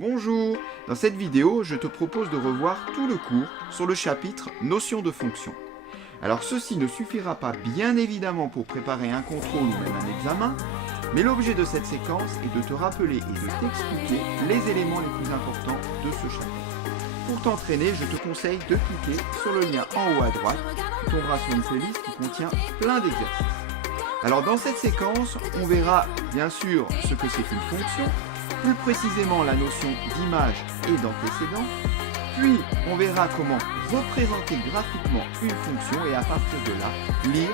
Bonjour! Dans cette vidéo, je te propose de revoir tout le cours sur le chapitre Notions de fonction. Alors ceci ne suffira pas bien évidemment pour préparer un contrôle ou même un examen, mais l'objet de cette séquence est de te rappeler et de t'expliquer les éléments les plus importants de ce chapitre. Pour t'entraîner, je te conseille de cliquer sur le lien en haut à droite, tu tomberas sur une playlist qui contient plein d'exercices. Alors dans cette séquence, on verra bien sûr ce que c'est qu'une fonction, plus précisément la notion d'image et d'antécédent, puis on verra comment représenter graphiquement une fonction et à partir de là, lire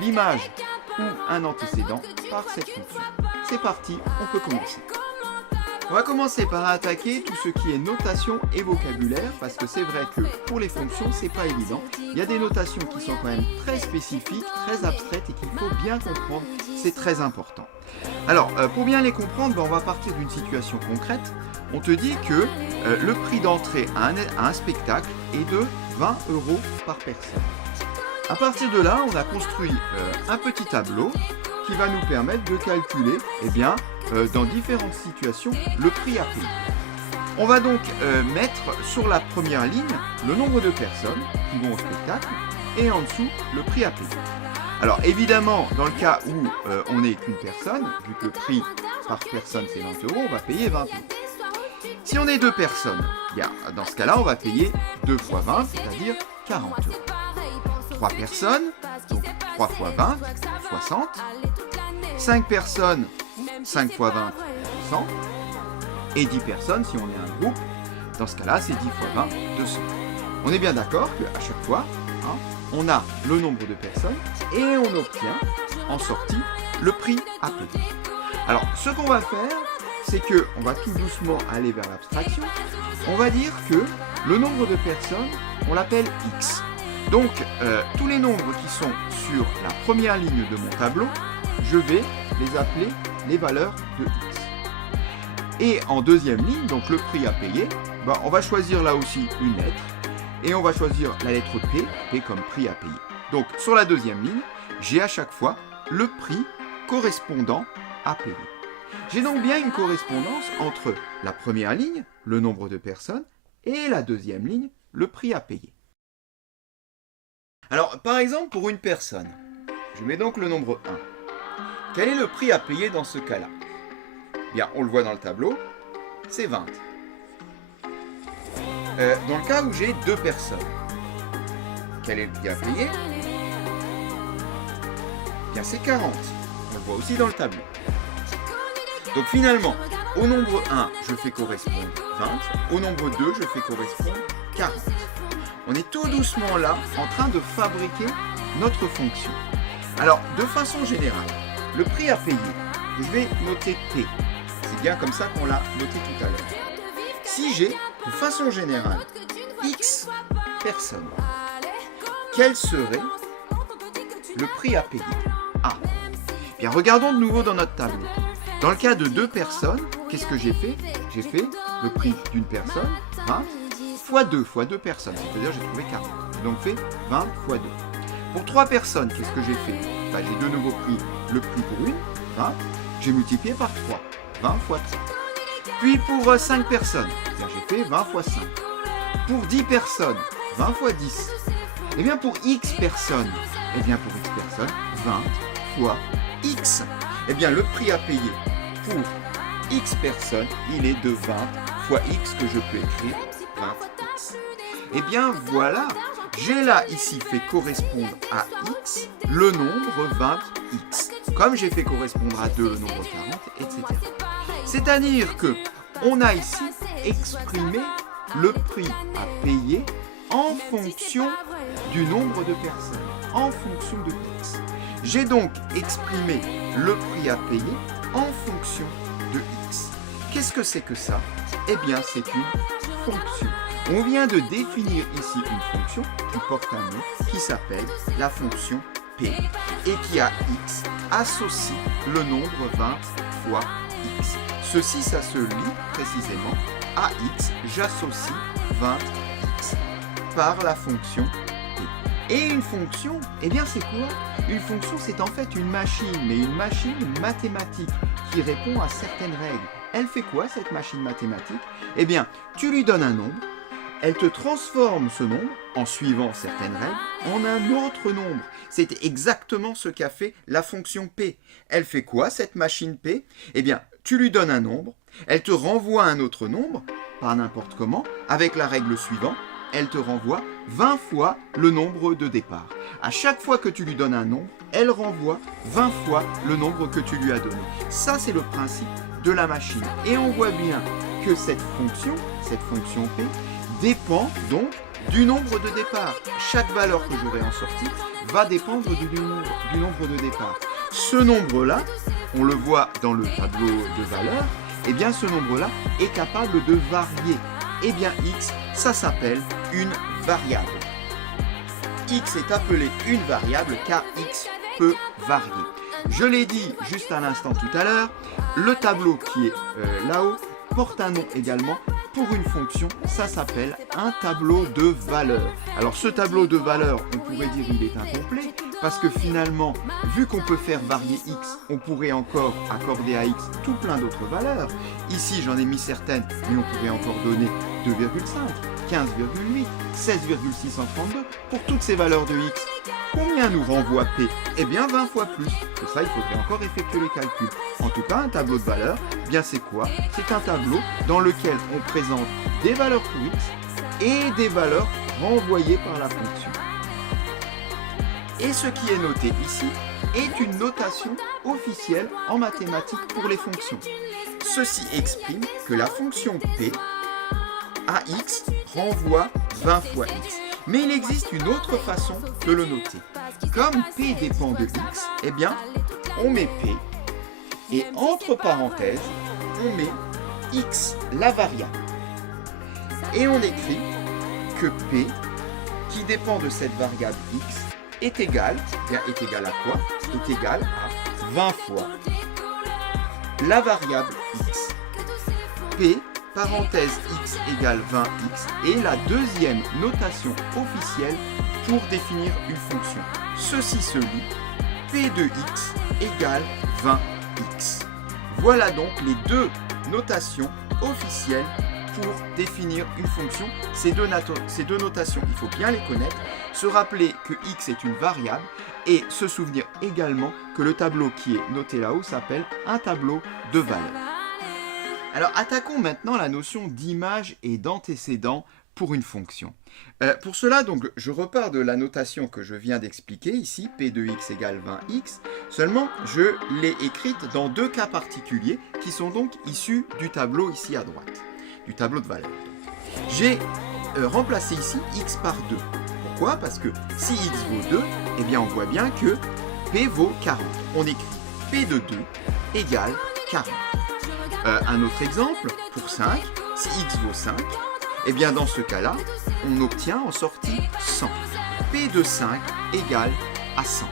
l'image ou un antécédent par cette fonction. C'est parti, on peut commencer. On va commencer par attaquer tout ce qui est notation et vocabulaire, parce que c'est vrai que pour les fonctions, c'est pas évident. Il y a des notations qui sont quand même très spécifiques, très abstraites et qu'il faut bien comprendre, c'est très important. Alors, pour bien les comprendre, on va partir d'une situation concrète. On te dit que le prix d'entrée à un spectacle est de 20 € par personne. À partir de là, on a construit un petit tableau qui va nous permettre de calculer, dans différentes situations, le prix à payer. On va donc mettre sur la première ligne le nombre de personnes qui vont au spectacle et en dessous le prix à payer. Alors évidemment, dans le cas où on n'est qu'une personne, vu que le prix par personne c'est 20 €, on va payer 20 €. Si on est deux personnes, dans ce cas-là, on va payer 2 fois 20, c'est-à-dire 40 €. 3 personnes, donc 3 fois 20, 60. 5 personnes, 5 fois 20, 100. Et 10 personnes, si on est un groupe, dans ce cas-là, c'est 10 fois 20, 200. On est bien d'accord qu'à chaque fois, on a le nombre de personnes et on obtient en sortie le prix à payer. Alors, ce qu'on va faire, c'est qu'on va tout doucement aller vers l'abstraction. On va dire que le nombre de personnes, on l'appelle X. Donc, tous les nombres qui sont sur la première ligne de mon tableau, je vais les appeler les valeurs de X. Et en deuxième ligne, donc le prix à payer, on va choisir là aussi une lettre. Et on va choisir la lettre P, P comme prix à payer. Donc sur la deuxième ligne, j'ai à chaque fois le prix correspondant à payer. J'ai donc bien une correspondance entre la première ligne, le nombre de personnes, et la deuxième ligne, le prix à payer. Alors par exemple pour une personne, je mets donc le nombre 1. Quel est le prix à payer dans ce cas-là? Bien, on le voit dans le tableau, c'est 20. Dans le cas où j'ai deux personnes, quel est le prix à payer? Bien, c'est 40. On le voit aussi dans le tableau. Donc finalement, au nombre 1, je fais correspondre 20. Au nombre 2, je fais correspondre 40. On est tout doucement là, en train de fabriquer notre fonction. Alors, de façon générale, le prix à payer, je vais noter P. C'est bien comme ça qu'on l'a noté tout à l'heure. Si j'ai, de façon générale, X personnes, quel serait le prix à payer? Bien, regardons de nouveau dans notre tableau. Dans le cas de deux personnes, qu'est-ce que j'ai fait? J'ai fait le prix d'une personne, 20, fois 2 personnes, c'est-à-dire j'ai trouvé 40. J'ai donc fait 20 fois 2. Pour 3 personnes, qu'est-ce que j'ai fait? J'ai de nouveau pris le prix pour une, 20, j'ai multiplié par 3, 20 fois 3. Puis pour 5 personnes, j'ai fait 20 fois 5. Pour 10 personnes, 20 fois 10. Et bien pour X personnes, 20 fois X. Et bien le prix à payer pour X personnes, il est de 20 fois X que je peux écrire 20X. Et bien voilà, j'ai là ici fait correspondre à X le nombre 20X. Comme j'ai fait correspondre à 2 le nombre 40, etc. C'est-à-dire que on a ici exprimé le prix à payer en fonction du nombre de personnes, en fonction de X. J'ai donc exprimé le prix à payer en fonction de X. Qu'est-ce que c'est que ça? Eh bien, c'est une fonction. On vient de définir ici une fonction qui porte un nom qui s'appelle la fonction P et qui a X associe le nombre 20 fois X. Ceci, ça se lit précisément à X, j'associe 20X par la fonction P. Et une fonction, c'est quoi? Une fonction, c'est en fait une machine, mais une machine mathématique qui répond à certaines règles. elle fait quoi cette machine mathématique? Eh bien, tu lui donnes un nombre, elle te transforme ce nombre, en suivant certaines règles, en un autre nombre. C'est exactement ce qu'a fait la fonction P. Elle fait quoi cette machine P? Eh bien, tu lui donnes un nombre, elle te renvoie un autre nombre, par n'importe comment, avec la règle suivante, elle te renvoie 20 fois le nombre de départ. À chaque fois que tu lui donnes un nombre, elle renvoie 20 fois le nombre que tu lui as donné. Ça, c'est le principe de la machine. Et on voit bien que cette fonction P, dépend donc du nombre de départ. Chaque valeur que j'aurai en sortie va dépendre du nombre de départ. Ce nombre-là, on le voit dans le tableau de valeurs, eh bien ce nombre-là est capable de varier. Eh bien x, ça s'appelle une variable. X est appelé une variable car x peut varier. Je l'ai dit juste à l'instant tout à l'heure, le tableau qui est là-haut porte un nom également pour une fonction, ça s'appelle un tableau de valeurs. Alors ce tableau de valeurs, on pourrait dire il est incomplet, parce que finalement, vu qu'on peut faire varier x, on pourrait encore accorder à x tout plein d'autres valeurs. Ici, j'en ai mis certaines, mais on pourrait encore donner 2,5, 15,8, 16,632 pour toutes ces valeurs de x. Combien nous renvoie P? Eh bien 20 fois plus. Pour ça, il faudrait encore effectuer les calculs. En tout cas, un tableau de valeurs, eh bien c'est quoi? C'est un tableau dans lequel on présente des valeurs pour x et des valeurs renvoyées par la fonction. Et ce qui est noté ici est une notation officielle en mathématiques pour les fonctions. Ceci exprime que la fonction P à x renvoie 20 fois x. Mais il existe une autre façon de le noter. Comme P dépend de x, eh bien, on met P et entre parenthèses, on met x, la variable. Et on écrit que P, qui dépend de cette variable x, est égal à quoi? Est égal à 20 fois la variable x. P parenthèse x égale 20x est la deuxième notation officielle pour définir une fonction. Ceci se lit P de x égale 20x. Voilà donc les deux notations officielles pour définir une fonction. Ces deux notations, il faut bien les connaître, se rappeler que x est une variable et se souvenir également que le tableau qui est noté là-haut s'appelle un tableau de valeurs. Alors, attaquons maintenant la notion d'image et d'antécédent pour une fonction. Pour cela, donc, je repars de la notation que je viens d'expliquer ici, P de x égale 20x, seulement je l'ai écrite dans deux cas particuliers qui sont donc issus du tableau ici à droite, du tableau de valeurs. J'ai remplacé ici x par 2. Pourquoi? Parce que si x vaut 2, eh bien on voit bien que P vaut 40. On écrit P de 2 égale 40. Un autre exemple, pour 5, si x vaut 5, eh bien dans ce cas-là, on obtient en sortie 100. P de 5 égale à 100.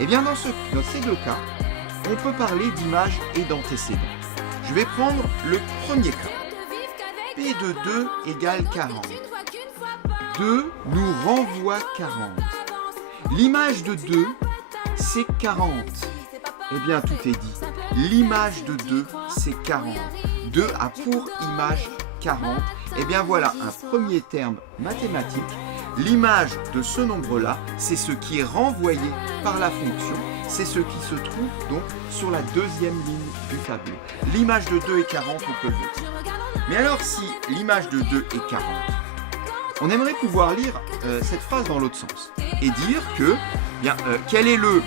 Eh bien dans ces deux cas, on peut parler d'image et d'antécédent. Je vais prendre le premier cas. P de 2 égale 40. 2 nous renvoie 40. L'image de 2, c'est 40. Eh bien, tout est dit. L'image de 2, c'est 40. 2 a pour image 40. Eh bien, voilà un premier terme mathématique. L'image de ce nombre-là, c'est ce qui est renvoyé par la fonction. C'est ce qui se trouve donc sur la deuxième ligne du tableau. L'image de 2 est 40, on peut le dire. Mais alors, si l'image de 2 est 40, on aimerait pouvoir lire cette phrase dans l'autre sens et dire que, bien, quel est le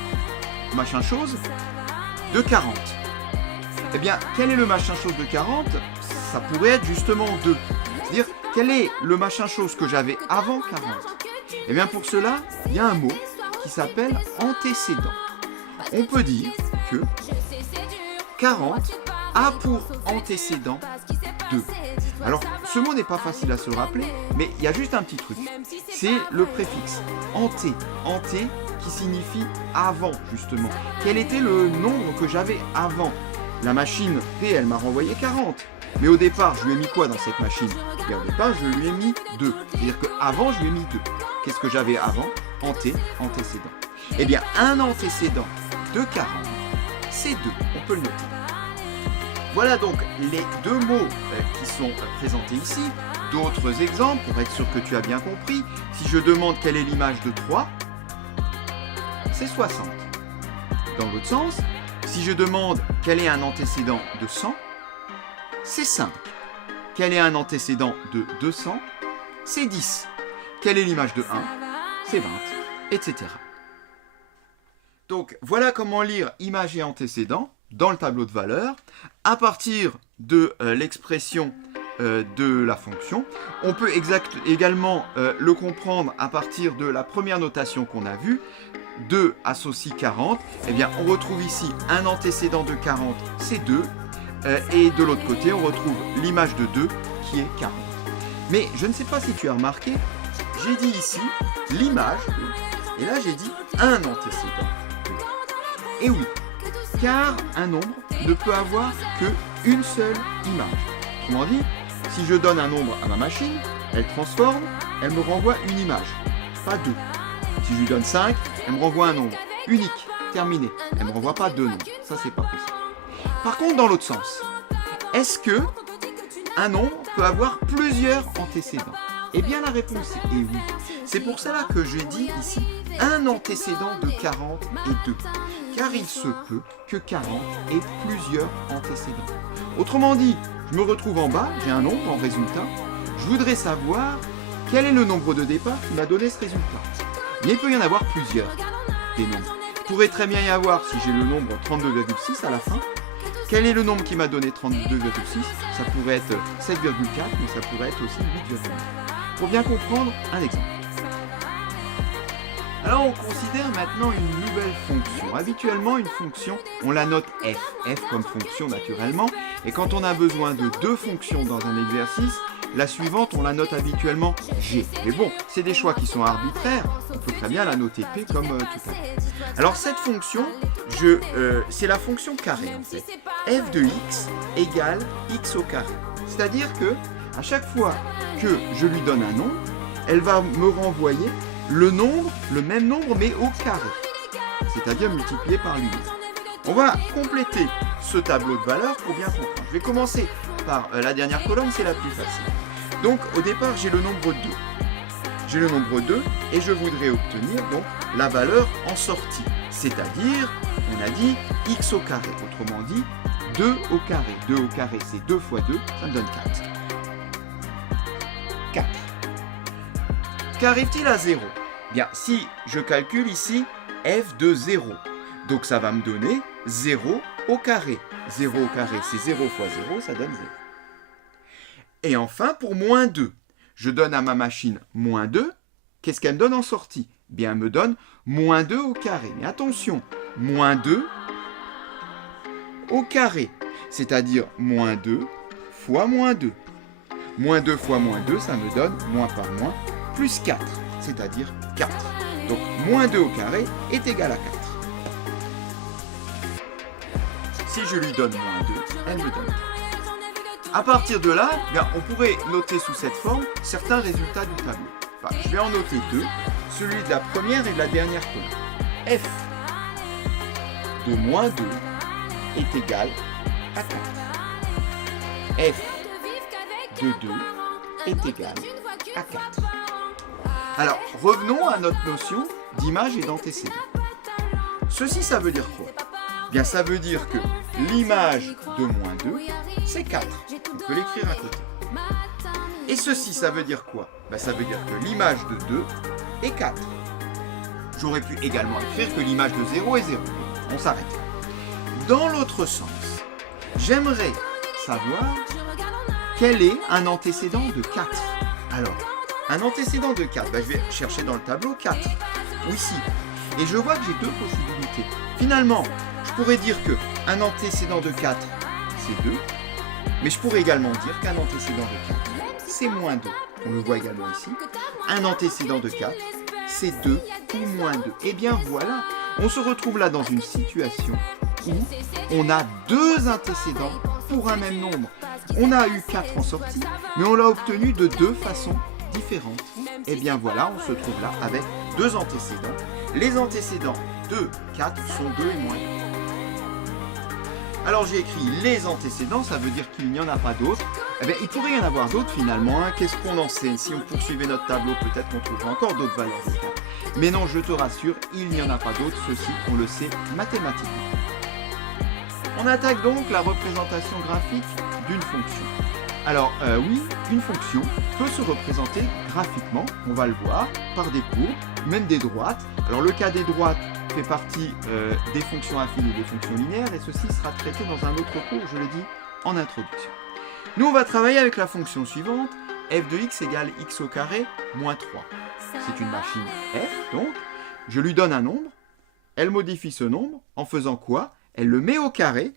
machin chose de 40? Eh bien, quel est le machin chose de 40? Ça pourrait être justement 2. C'est-à-dire, quel est le machin chose que j'avais avant 40? Eh bien, pour cela, il y a un mot qui s'appelle antécédent. On peut dire que 40 a pour antécédent 2. Alors, ce mot n'est pas facile à se rappeler, mais il y a juste un petit truc. C'est le préfixe anté. Anté qui signifie avant, justement. Quel était le nombre que j'avais avant? La machine P, elle m'a renvoyé 40. Mais au départ, je lui ai mis quoi dans cette machine? Et au départ, je lui ai mis 2. C'est-à-dire qu'avant, je lui ai mis 2. Qu'est-ce que j'avais avant? Antécédent. Eh bien, un antécédent de 40, c'est 2. On peut le noter. Voilà donc les deux mots qui sont présentés ici. D'autres exemples, pour être sûr que tu as bien compris. Si je demande quelle est l'image de 3, c'est 60. Dans l'autre sens, si je demande quel est un antécédent de 100, c'est 5. Quel est un antécédent de 200, c'est 10. Quelle est l'image de 1, c'est 20, etc. Donc voilà comment lire image et antécédent dans le tableau de valeurs à partir de l'expression de la fonction. On peut également le comprendre à partir de la première notation qu'on a vue. 2 associe 40. Eh bien, on retrouve ici un antécédent de 40, c'est 2. Et de l'autre côté, on retrouve l'image de 2 qui est 40. Mais je ne sais pas si tu as remarqué, j'ai dit ici l'image, et là j'ai dit un antécédent. Et oui, car un nombre ne peut avoir qu'une seule image. Autrement dit, si je donne un nombre à ma machine, elle transforme, elle me renvoie une image, pas deux. Si je lui donne 5, elle me renvoie un nombre unique, terminé. Elle ne me renvoie pas deux nombres, ça c'est pas possible. Par contre, dans l'autre sens, est-ce que un nombre peut avoir plusieurs antécédents? Eh bien la réponse est oui. C'est pour cela que je dis ici un antécédent de 40 et 2. Car il se peut que 40 ait plusieurs antécédents. Autrement dit, je me retrouve en bas, j'ai un nombre en résultat. Je voudrais savoir quel est le nombre de départ qui m'a donné ce résultat. Mais il peut y en avoir plusieurs des nombres. Il pourrait très bien y avoir, si j'ai le nombre 32,6 à la fin, quel est le nombre qui m'a donné 32,6? Ça pourrait être 7,4, mais ça pourrait être aussi 8,9. Pour bien comprendre, un exemple. Alors on considère maintenant une nouvelle fonction. Habituellement, une fonction, on la note f. F comme fonction naturellement. Et quand on a besoin de deux fonctions dans un exercice, la suivante, on la note habituellement g. Mais bon, c'est des choix qui sont arbitraires. On peut très bien la noter p comme tout à l'heure. Alors cette fonction, c'est la fonction carré en fait. F de x égale x au carré. C'est-à-dire que à chaque fois que je lui donne un nombre, elle va me renvoyer le nombre, le même nombre, mais au carré. C'est-à-dire multiplié par lui. On va compléter ce tableau de valeurs pour bien comprendre. Je vais commencer par la dernière colonne, c'est la plus facile. Donc au départ, j'ai le nombre 2. J'ai le nombre 2 et je voudrais obtenir donc la valeur en sortie. C'est-à-dire, on a dit x au carré. Autrement dit, 2 au carré. 2 au carré, c'est 2 fois 2, ça me donne 4. 4. Qu'arrive-t-il à 0? Bien, si je calcule ici f de 0, donc ça va me donner 0 au carré. 0 au carré, c'est 0 fois 0, ça donne 0. Et enfin, pour moins 2, je donne à ma machine moins 2. Qu'est-ce qu'elle me donne en sortie? Bien, elle me donne moins 2 au carré. Mais attention, moins 2 au carré, c'est-à-dire moins 2 fois moins 2. Moins 2 fois moins 2, ça me donne moins par moins, plus 4, c'est-à-dire 4. Donc, moins 2 au carré est égal à 4. Si je lui donne moins 2, elle me donne 4. À partir de là, bien, on pourrait noter sous cette forme certains résultats du tableau. Enfin, je vais en noter deux, celui de la première et de la dernière colonne. F de moins 2 est égal à 4. F de 2 est égal à 4. Alors, revenons à notre notion d'image et d'antécédent. Ceci, ça veut dire quoi? Bien, ça veut dire que l'image de moins 2, c'est 4. On peut l'écrire à côté. Et ceci, ça veut dire quoi? Ben, ça veut dire que l'image de 2 est 4. J'aurais pu également écrire que l'image de 0 est 0. On s'arrête. Dans l'autre sens, j'aimerais savoir quel est un antécédent de 4. Alors, un antécédent de 4, ben, je vais chercher dans le tableau 4, ou ici. Et je vois que j'ai deux possibilités. Finalement, je pourrais dire qu'un antécédent de 4, c'est 2. Mais je pourrais également dire qu'un antécédent de 4, c'est moins 2. On le voit également ici. Un antécédent de 4, c'est 2 ou moins 2. Et bien voilà, on se retrouve là dans une situation où on a deux antécédents pour un même nombre. On a eu 4 en sortie, mais on l'a obtenu de deux façons différentes. Et bien voilà, on se trouve là avec deux antécédents. Les antécédents de 4 sont 2 et moins 2. Alors j'ai écrit les antécédents, ça veut dire qu'il n'y en a pas d'autres. Eh bien, il pourrait y en avoir d'autres finalement, hein. Qu'est-ce qu'on en sait? Si on poursuivait notre tableau, peut-être qu'on trouverait encore d'autres valeurs de k. Mais non, je te rassure, il n'y en a pas d'autres, ceci on le sait mathématiquement. On attaque donc la représentation graphique d'une fonction. Alors oui, une fonction peut se représenter graphiquement, on va le voir, par des courbes, même des droites. Alors le cas des droites fait partie des fonctions affines et des fonctions linéaires, et ceci sera traité dans un autre cours, je le dis en introduction. Nous on va travailler avec la fonction suivante, f de x égale x au carré moins 3. C'est une machine f, donc je lui donne un nombre, elle modifie ce nombre, en faisant quoi? Elle le met au carré,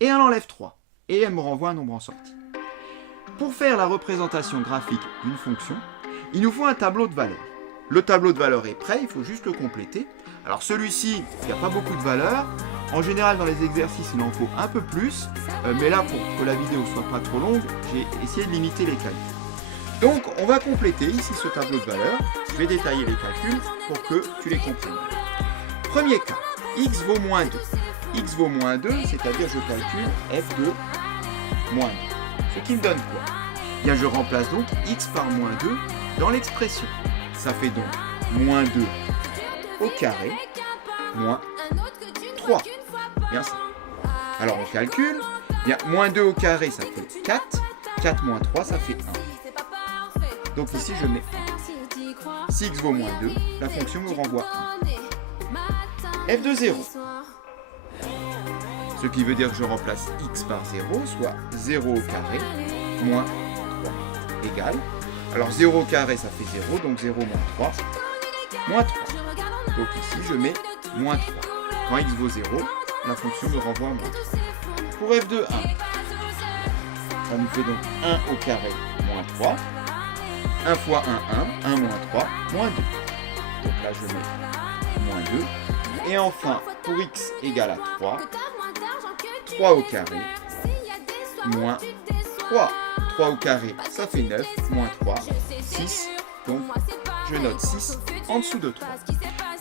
et elle enlève 3, et elle me renvoie un nombre en sortie. Pour faire la représentation graphique d'une fonction, il nous faut un tableau de valeurs. Le tableau de valeurs est prêt, il faut juste le compléter. Alors celui-ci, il n'y a pas beaucoup de valeurs. En général, dans les exercices, il en faut un peu plus. Mais là, pour que la vidéo soit pas trop longue, j'ai essayé de limiter les calculs. Donc, on va compléter ici ce tableau de valeurs. Je vais détailler les calculs pour que tu les comprennes. Premier cas, x vaut moins 2. X vaut moins 2, c'est-à-dire je calcule f de moins 2. Ce qui me donne quoi? Bien, je remplace donc x par moins 2 dans l'expression. Ça fait donc moins 2 au carré moins 3. Bien ça. Alors on calcule. Bien, moins 2 au carré, ça fait 4. 4 moins 3, ça fait 1. Donc ici, je mets 1. Si x vaut moins 2, la fonction me renvoie 1. f de 0. Ce qui veut dire que je remplace x par 0, soit 0 au carré, moins 3, égale. Alors 0 au carré, ça fait 0, donc 0 moins 3, moins 3. Donc ici, je mets moins 3. Quand x vaut 0, la fonction me renvoie moins 3. Pour f de 1, ça nous fait donc 1 au carré, moins 3. 1 fois 1, 1, 1 moins 3, moins 2. Donc là, je mets moins 2. Et enfin, pour x égale à 3, 3 au carré, moins 3. 3 au carré, ça fait 9, moins 3, 6. Donc, je note 6 en dessous de 3.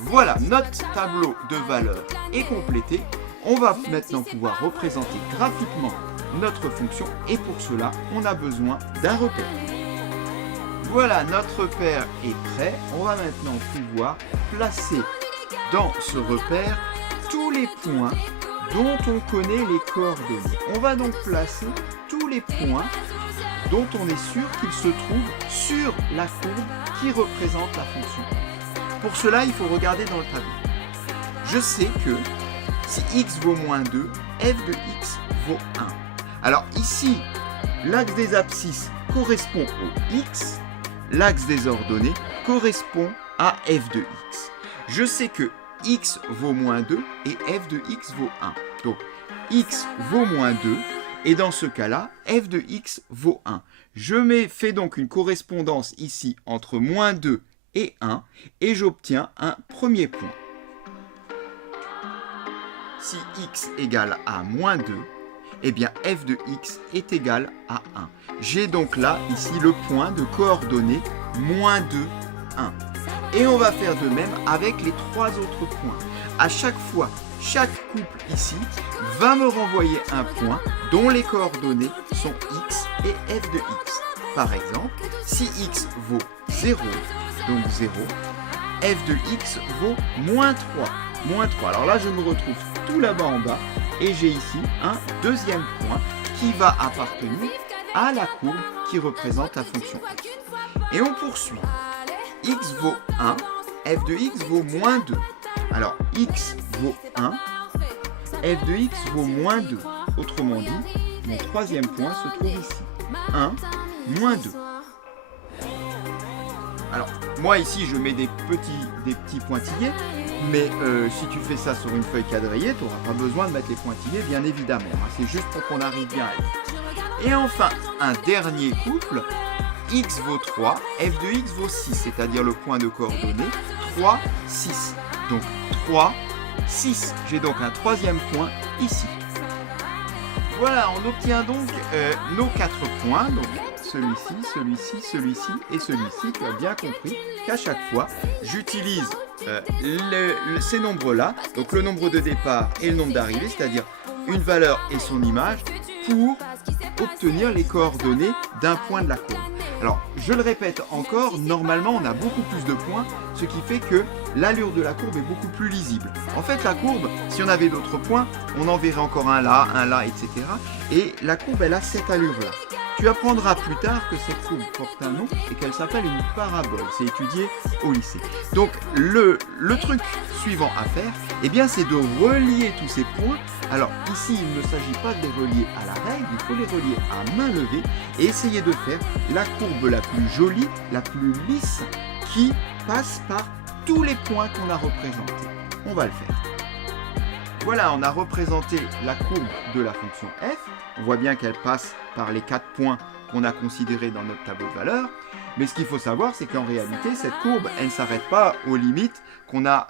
Voilà, notre tableau de valeurs est complété. On va maintenant pouvoir représenter graphiquement notre fonction. Et pour cela, on a besoin d'un repère. Voilà, notre repère est prêt. On va maintenant pouvoir placer dans ce repère tous les points dont on connaît les coordonnées. On va donc placer tous les points dont on est sûr qu'ils se trouvent sur la courbe qui représente la fonction. Pour cela, il faut regarder dans le tableau. Je sais que si x vaut moins 2, f de x vaut 1. Alors ici, l'axe des abscisses correspond au x, l'axe des ordonnées correspond à f de x. Je sais que x vaut moins 2 et f de x vaut 1. Donc, x vaut moins 2 et dans ce cas-là, f de x vaut 1. Je fais donc une correspondance ici entre moins 2 et 1 et j'obtiens un premier point. Si x égale à moins 2, eh bien f de x est égal à 1. J'ai donc là, ici, le point de coordonnées moins 2, 1. Et on va faire de même avec les trois autres points. À chaque fois, chaque couple ici va me renvoyer un point dont les coordonnées sont x et f de x. Par exemple, si x vaut 0, donc 0, f de x vaut moins 3. Moins 3. Alors là, je me retrouve tout là-bas en bas et j'ai ici un deuxième point qui va appartenir à la courbe qui représente la fonction f. Et on poursuit. X vaut 1, f de x vaut moins 2. Alors, x vaut 1, f de x vaut moins 2. Autrement dit, mon troisième point se trouve ici. 1, moins 2. Alors, moi ici, je mets des petits pointillés, mais si tu fais ça sur une feuille quadrillée, tu n'auras pas besoin de mettre les pointillés, bien évidemment. C'est juste pour qu'on arrive bien à lire. Et enfin, un dernier couple. X vaut 3, f de x vaut 6, c'est-à-dire le point de coordonnées 3, 6. Donc 3, 6. J'ai donc un troisième point ici. Voilà, on obtient donc nos 4 points. Donc celui-ci, celui-ci, celui-ci et celui-ci. Tu as bien compris qu'à chaque fois, j'utilise ces nombres-là, donc le nombre de départ et le nombre d'arrivée, c'est-à-dire une valeur et son image pour obtenir les coordonnées d'un point de la courbe. Alors, je le répète encore, normalement on a beaucoup plus de points, ce qui fait que l'allure de la courbe est beaucoup plus lisible. En fait, la courbe, si on avait d'autres points, on en verrait encore un là, etc. Et la courbe, elle a cette allure-là. Tu apprendras plus tard que cette courbe porte un nom et qu'elle s'appelle une parabole. C'est étudié au lycée. Donc, le truc suivant à faire, eh bien, c'est de relier tous ces points. Alors, ici, il ne s'agit pas de les relier à la règle, il faut les relier à main levée et essayer de faire la courbe la plus jolie, la plus lisse, qui passe par tous les points qu'on a représentés. On va le faire. Voilà, on a représenté la courbe de la fonction f. On voit bien qu'elle passe par les 4 points qu'on a considérés dans notre tableau de valeurs. Mais ce qu'il faut savoir, c'est qu'en réalité, cette courbe, elle ne s'arrête pas aux limites qu'on a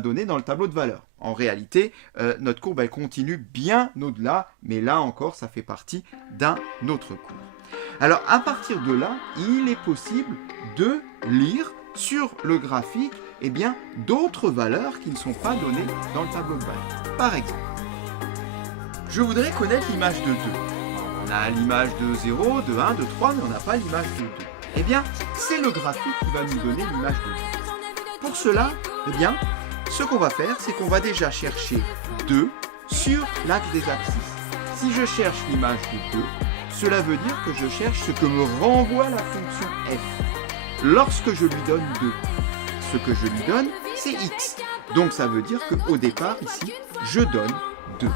données dans le tableau de valeurs. En réalité, notre courbe, elle continue bien au-delà, mais là encore, ça fait partie d'un autre cours. Alors, à partir de là, il est possible de lire sur le graphique eh bien, d'autres valeurs qui ne sont pas données dans le tableau de valeurs. Par exemple, je voudrais connaître l'image de 2. On a l'image de 0, de 1, de 3, mais on n'a pas l'image de 2. Eh bien, c'est le graphique qui va nous donner l'image de 2. Pour cela, eh bien, ce qu'on va faire, c'est qu'on va déjà chercher 2 sur l'axe des abscisses. Si je cherche l'image de 2, cela veut dire que je cherche ce que me renvoie la fonction f. Lorsque je lui donne 2, ce que je lui donne, c'est x. Donc ça veut dire qu'au départ, ici, je donne 2.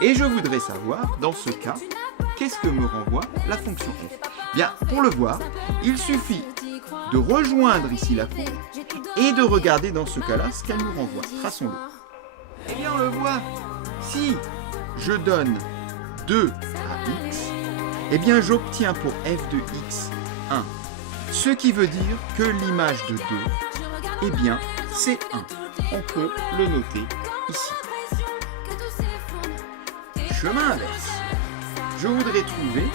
Et je voudrais savoir, dans ce cas, qu'est-ce que me renvoie la fonction f. Bien, pour le voir, il suffit de rejoindre ici la courbe et de regarder dans ce cas-là ce qu'elle nous renvoie. Traçons-le. Eh bien, on le voit. Si je donne 2 à x, eh bien, j'obtiens pour f de x 1. Ce qui veut dire que l'image de 2, eh bien, c'est 1. On peut le noter ici. Chemin inverse. Je voudrais trouver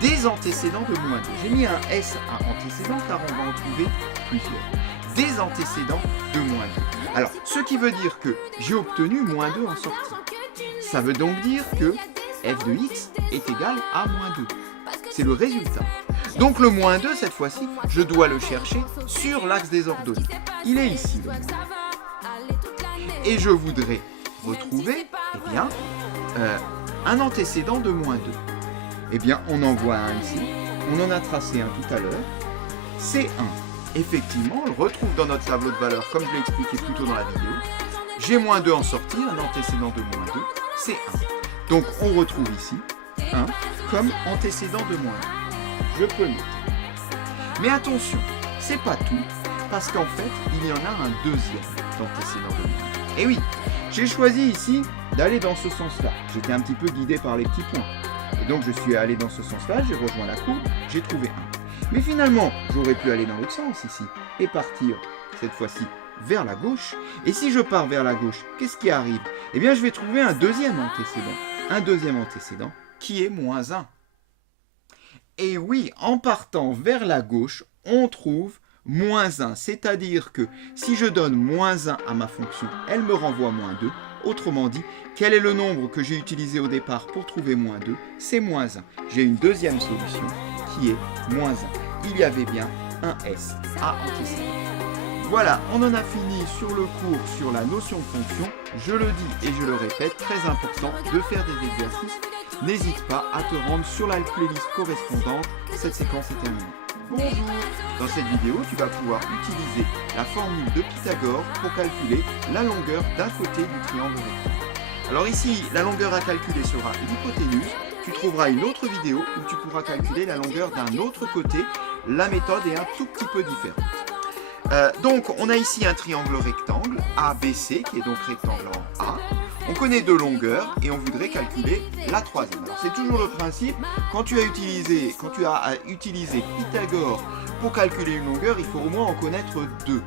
des antécédents de moins 2. J'ai mis un S à antécédent car on va en trouver plusieurs. Des antécédents de moins 2. Alors, ce qui veut dire que j'ai obtenu moins 2 en sortie. Ça veut donc dire que f de x est égal à moins 2. C'est le résultat. Donc le moins 2, cette fois-ci, je dois le chercher sur l'axe des ordonnées. Il est ici, le moins 2. Et je voudrais retrouver, eh bien, un antécédent de moins 2. Eh bien, on en voit un ici. On en a tracé un tout à l'heure. C'est 1. Effectivement, on le retrouve dans notre tableau de valeurs, comme je l'ai expliqué plus tôt dans la vidéo. J'ai moins 2 en sortie, un antécédent de moins 2, c'est 1. Donc, on retrouve ici 1 comme antécédent de moins 2. Je peux le noter. Mais attention, c'est pas tout, parce qu'en fait, il y en a un deuxième d'antécédent de moins 2. Et oui, j'ai choisi ici d'aller dans ce sens-là. J'étais un petit peu guidé par les petits points. Et donc, je suis allé dans ce sens-là, j'ai rejoint la courbe, j'ai trouvé 1. Mais finalement, j'aurais pu aller dans l'autre sens ici, et partir, cette fois-ci, vers la gauche. Et si je pars vers la gauche, qu'est-ce qui arrive? Eh bien, je vais trouver un deuxième antécédent qui est moins 1. Et oui, en partant vers la gauche, on trouve moins 1. C'est-à-dire que si je donne moins 1 à ma fonction, elle me renvoie moins 2. Autrement dit, quel est le nombre que j'ai utilisé au départ pour trouver moins 2? C'est moins 1. J'ai une deuxième solution qui est moins 1. Il y avait bien un S à antécédent. Voilà, on en a fini sur le cours sur la notion de fonction. Je le dis et je le répète, très important de faire des exercices. N'hésite pas à te rendre sur la playlist correspondante. Cette séquence est terminée. Bonjour! Dans cette vidéo, tu vas pouvoir utiliser la formule de Pythagore pour calculer la longueur d'un côté du triangle rectangle. Alors ici, la longueur à calculer sera l'hypoténuse. Tu trouveras une autre vidéo où tu pourras calculer la longueur d'un autre côté. La méthode est un tout petit peu différente. Donc, on a ici un triangle rectangle, ABC, qui est donc rectangle en A. On connaît deux longueurs et on voudrait calculer la troisième. Alors, c'est toujours le principe, quand tu as utilisé Pythagore pour calculer une longueur, il faut au moins en connaître deux.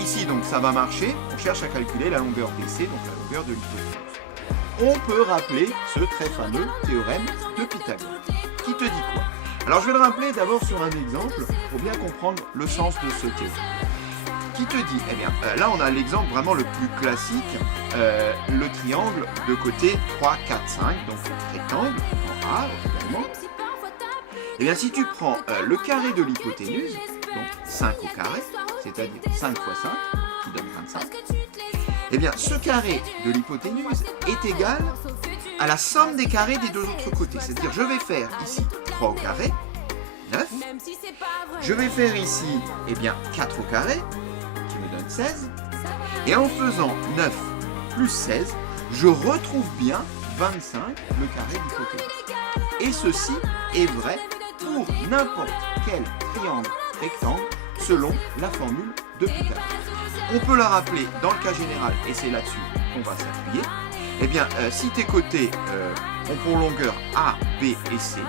Ici, donc, ça va marcher. On cherche à calculer la longueur BC, donc la longueur de l'hypoténuse. On peut rappeler ce très fameux théorème de Pythagore. Qui te dit quoi? Alors je vais le rappeler d'abord sur un exemple pour bien comprendre le sens de ce théorème. qui te dit, eh bien, là on a l'exemple vraiment le plus classique, le triangle de côté 3, 4, 5, donc rectangle en A également. Eh bien, si tu prends le carré de l'hypoténuse, donc 5 au carré, c'est-à-dire 5 fois 5, qui donne 25, eh bien, ce carré de l'hypoténuse est égal à la somme des carrés des deux autres côtés. C'est-à-dire, je vais faire ici 3 au carré, 9. Je vais faire ici, eh bien, 4 au carré, qui me donne 16. Et en faisant 9 plus 16, je retrouve bien 25, le carré d'hypoténuse. Et ceci est vrai pour n'importe quel triangle rectangle selon la formule de Pythagore. On peut la rappeler dans le cas général, et c'est là-dessus qu'on va s'appuyer. Eh bien, si tes côtés ont pour longueur A, B et C,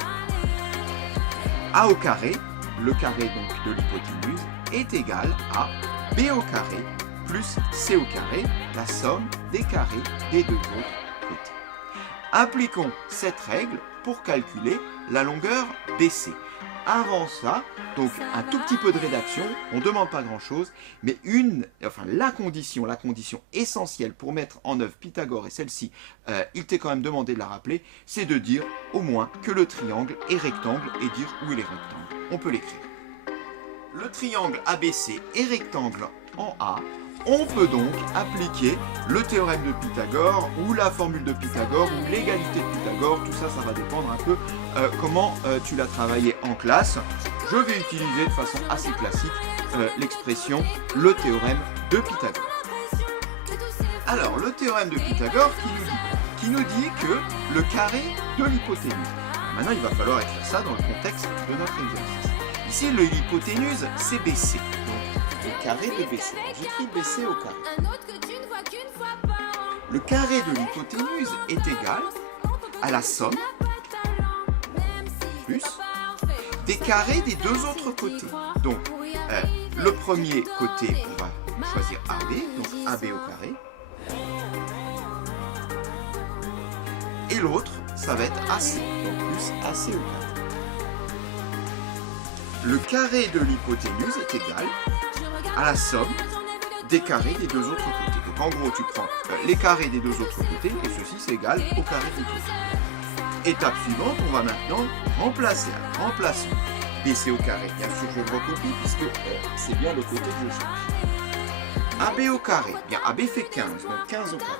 A au carré, le carré donc de l'hypoténuse, est égal à B au carré plus C au carré, la somme des carrés des deux autres côtés. Appliquons cette règle pour calculer la longueur BC. Avant ça, donc un tout petit peu de rédaction, on ne demande pas grand-chose, mais la condition essentielle pour mettre en œuvre Pythagore, et celle-ci, il t'est quand même demandé de la rappeler, c'est de dire au moins que le triangle est rectangle et dire où il est rectangle. On peut l'écrire. Le triangle ABC est rectangle en A. On peut donc appliquer le théorème de Pythagore ou la formule de Pythagore ou l'égalité de Pythagore. Tout ça, ça va dépendre un peu comment tu l'as travaillé en classe. Je vais utiliser de façon assez classique l'expression le théorème de Pythagore. Alors, le théorème de Pythagore qui nous dit que le carré de l'hypoténuse. Maintenant, il va falloir écrire ça dans le contexte de notre exercice. Ici, l'hypoténuse, c'est BC. Le carré de BC. J'écris BC au carré. Le carré de l'hypoténuse est égal à la somme plus des carrés des deux autres côtés. Donc, le premier côté, on va choisir AB, donc AB au carré. Et l'autre, ça va être AC, donc plus AC au carré. Le carré de l'hypoténuse est égal à la somme des carrés des deux autres côtés. Donc en gros, tu prends les carrés des deux autres côtés et ceci c'est égal au carré du côté. Étape suivante, on va maintenant remplacer. Alors, remplaçons BC au carré. Bien sûr, je le recopie puisque c'est bien le côté que je cherche. AB au carré. Bien, AB fait 15, donc 15 au carré.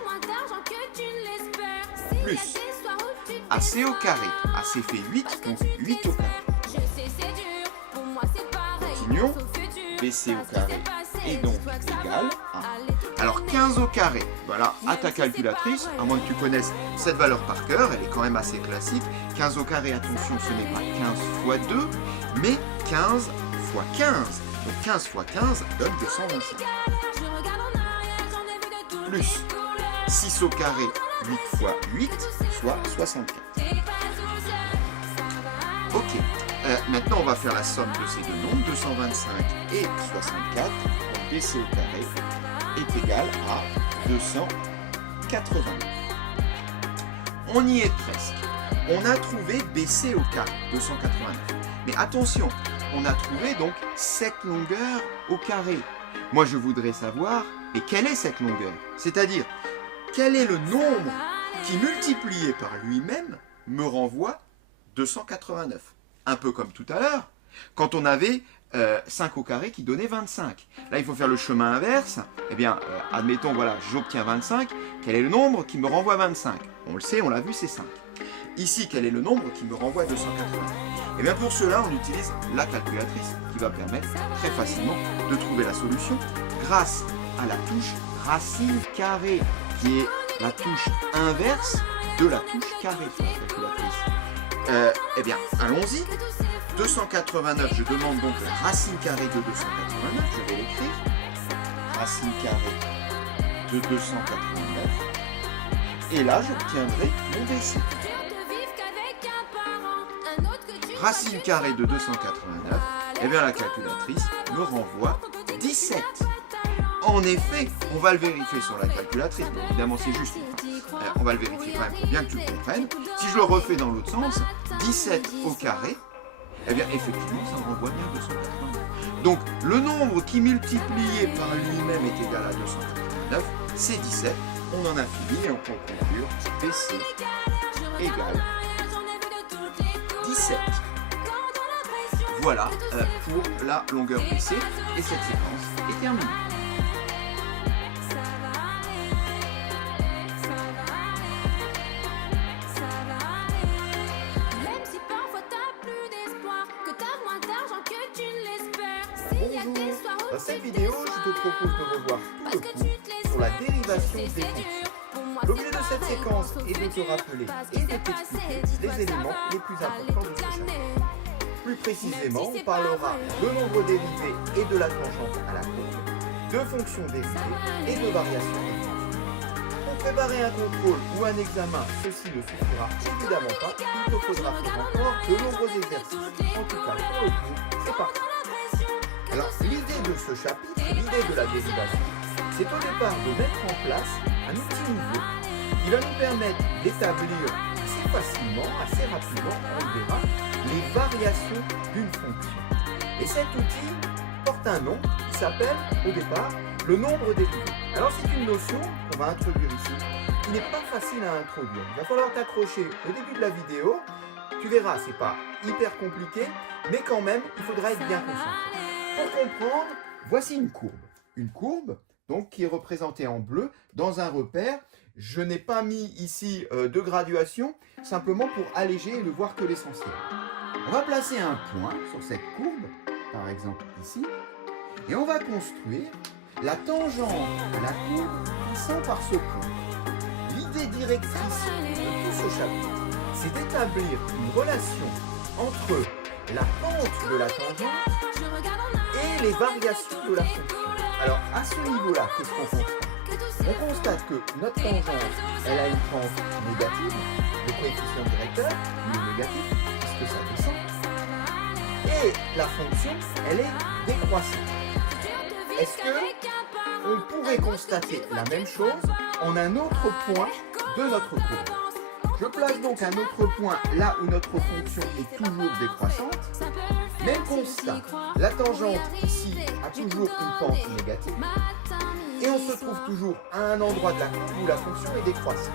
Plus AC au carré. AC fait 8, donc 8 au carré. Continuons. BC au carré est donc égal à... Alors 15 au carré, voilà, à ta calculatrice, à moins que tu connaisses cette valeur par cœur, elle est quand même assez classique. 15 au carré, attention, ce n'est pas 15 fois 2, mais 15 fois 15. Donc 15 fois 15 donne 225. Plus 6 au carré, 8 fois 8, soit 64. Ok. Maintenant, on va faire la somme de ces deux nombres, 225 et 64. Donc BC au carré est égal à 289. On y est presque. On a trouvé BC au carré, 289. Mais attention, on a trouvé donc cette longueur au carré. Moi, je voudrais savoir, et quelle est cette longueur? C'est-à-dire, quel est le nombre qui, multiplié par lui-même, me renvoie 289? Un peu comme tout à l'heure, quand on avait 5 au carré qui donnait 25. Là, il faut faire le chemin inverse. Eh bien, admettons, voilà, j'obtiens 25. Quel est le nombre qui me renvoie 25? On le sait, on l'a vu, c'est 5. Ici, quel est le nombre qui me renvoie 280? Eh bien, pour cela, on utilise la calculatrice qui va permettre très facilement de trouver la solution grâce à la touche racine carrée, qui est la touche inverse de la touche carrée sur la calculatrice. Eh bien, allons-y. 289, je demande donc la racine carrée de 289, je vais l'écrire. Racine carrée de 289. Et là, j'obtiendrai mon BC. Racine carrée de 289, eh bien la calculatrice me renvoie 17. En effet, on va le vérifier sur la calculatrice, bon, évidemment c'est juste, on va le vérifier quand même pour bien que tu le comprennes. Si je le refais dans l'autre sens, 17 au carré Eh bien, effectivement, ça me renvoie bien 289. Donc, le nombre qui multiplié par lui-même est égal à 289, c'est 17. On en a fini et on peut conclure BC égale 17. Voilà pour la longueur BC et cette séquence est terminée. Dans cette vidéo, je te propose de revoir tout le cours sur la dérivation des fonctions. L'objet de cette séquence est de te rappeler et de t'expliquer les éléments les plus importants de ce chapitre. Plus précisément, on parlera de nombre dérivé et de la tangente à la courbe, de fonctions dérivées et de variations des fonctions. Pour préparer un contrôle ou un examen, ceci ne suffira évidemment pas, il te faudra faire encore de nombreux exercices. En tout cas, pour le cours, c'est parti. Alors, l'idée de ce chapitre, l'idée de la dérivation, c'est au départ de mettre en place un outil nouveau qui va nous permettre d'établir assez facilement, assez rapidement, on le verra, les variations d'une fonction. Et cet outil porte un nom qui s'appelle, au départ, le nombre dérivé. Alors, c'est une notion qu'on va introduire ici, qui n'est pas facile à introduire. Il va falloir t'accrocher au début de la vidéo. Tu verras, c'est pas hyper compliqué, mais quand même, il faudra être bien concentré. Pour comprendre, voici une courbe. Une courbe, donc, qui est représentée en bleu dans un repère. Je n'ai pas mis ici de graduation, simplement pour alléger et ne voir que l'essentiel. On va placer un point sur cette courbe, par exemple ici, et on va construire la tangente à la courbe passant par ce point. L'idée directrice de tout ce chapitre, c'est d'établir une relation entre la pente de la tangente et les variations de la fonction. Alors, à ce niveau-là, qu'est-ce qu'on constate? On constate que notre tangente, elle a une pente négative, le coefficient directeur, il est négatif, puisque ça descend, et la fonction, elle est décroissante. Est-ce qu'on pourrait constater la même chose en un autre point de notre courbe? Je place donc un autre point là où notre fonction est toujours décroissante. Même constat, la tangente ici a toujours une pente négative et on se trouve toujours à un endroit de la courbe où la fonction est décroissante.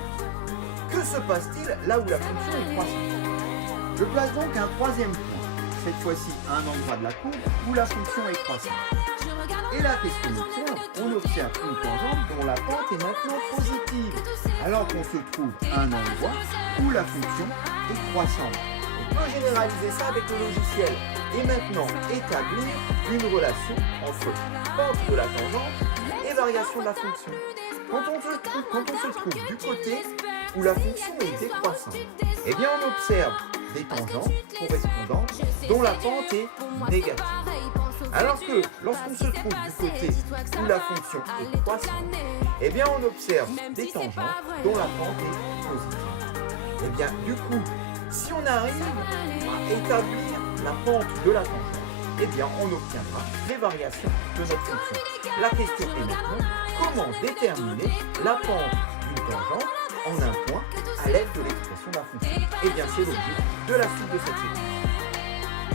Que se passe-t-il là où la fonction est croissante? Je place donc un troisième point, cette fois-ci à un endroit de la courbe où la fonction est croissante. Et là, qu'est-ce qu'on observe? On observe une tangente dont la pente est maintenant positive, alors qu'on se trouve à un endroit où la fonction est croissante. On peut généraliser ça avec le logiciel et maintenant établir une relation entre pente de la tangente et variation de la fonction. Quand on se trouve du côté où la fonction est décroissante, eh bien on observe des tangentes correspondantes dont la pente est négative. Alors que lorsqu'on se trouve du côté où la fonction est croissante, eh bien on observe des tangentes dont la pente est positive. Eh bien du coup, si on arrive à établir la pente de la tangente, eh bien on obtiendra les variations de notre fonction. La question est maintenant, comment déterminer la pente d'une tangente en un point à l'aide de l'expression de la fonction? Eh bien c'est l'objet de la suite de cette séquence.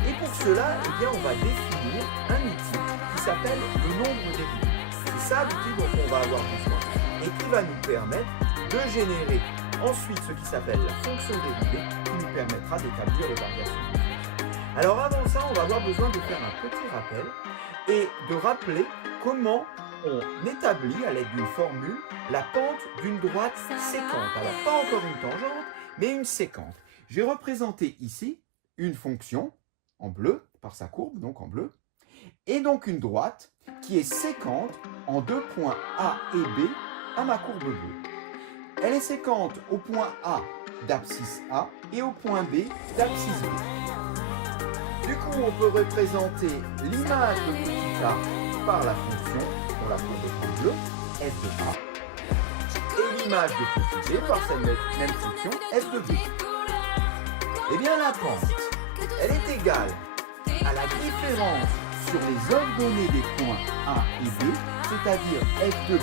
Et pour cela, eh bien, on va définir un outil qui s'appelle le nombre dérivé. C'est ça l'outil dont on va avoir besoin et qui va nous permettre de générer ensuite ce qui s'appelle la fonction dérivée qui nous permettra d'établir les variations de fonction. Alors avant ça, on va avoir besoin de faire un petit rappel et de rappeler comment on établit à l'aide d'une formule la pente d'une droite sécante. Alors pas encore une tangente, mais une sécante. J'ai représenté ici une fonction en bleu, par sa courbe, donc en bleu, et donc une droite qui est sécante en deux points A et B à ma courbe bleue. Elle est sécante au point A d'abscisse A et au point B d'abscisse B. Du coup, on peut représenter l'image de petit a par la fonction, pour la courbe en bleu, f de A, et l'image de petit b par cette même fonction, f de B. Eh bien, la pente, elle est égale à la différence sur les ordonnées des points A et B, c'est-à-dire f de B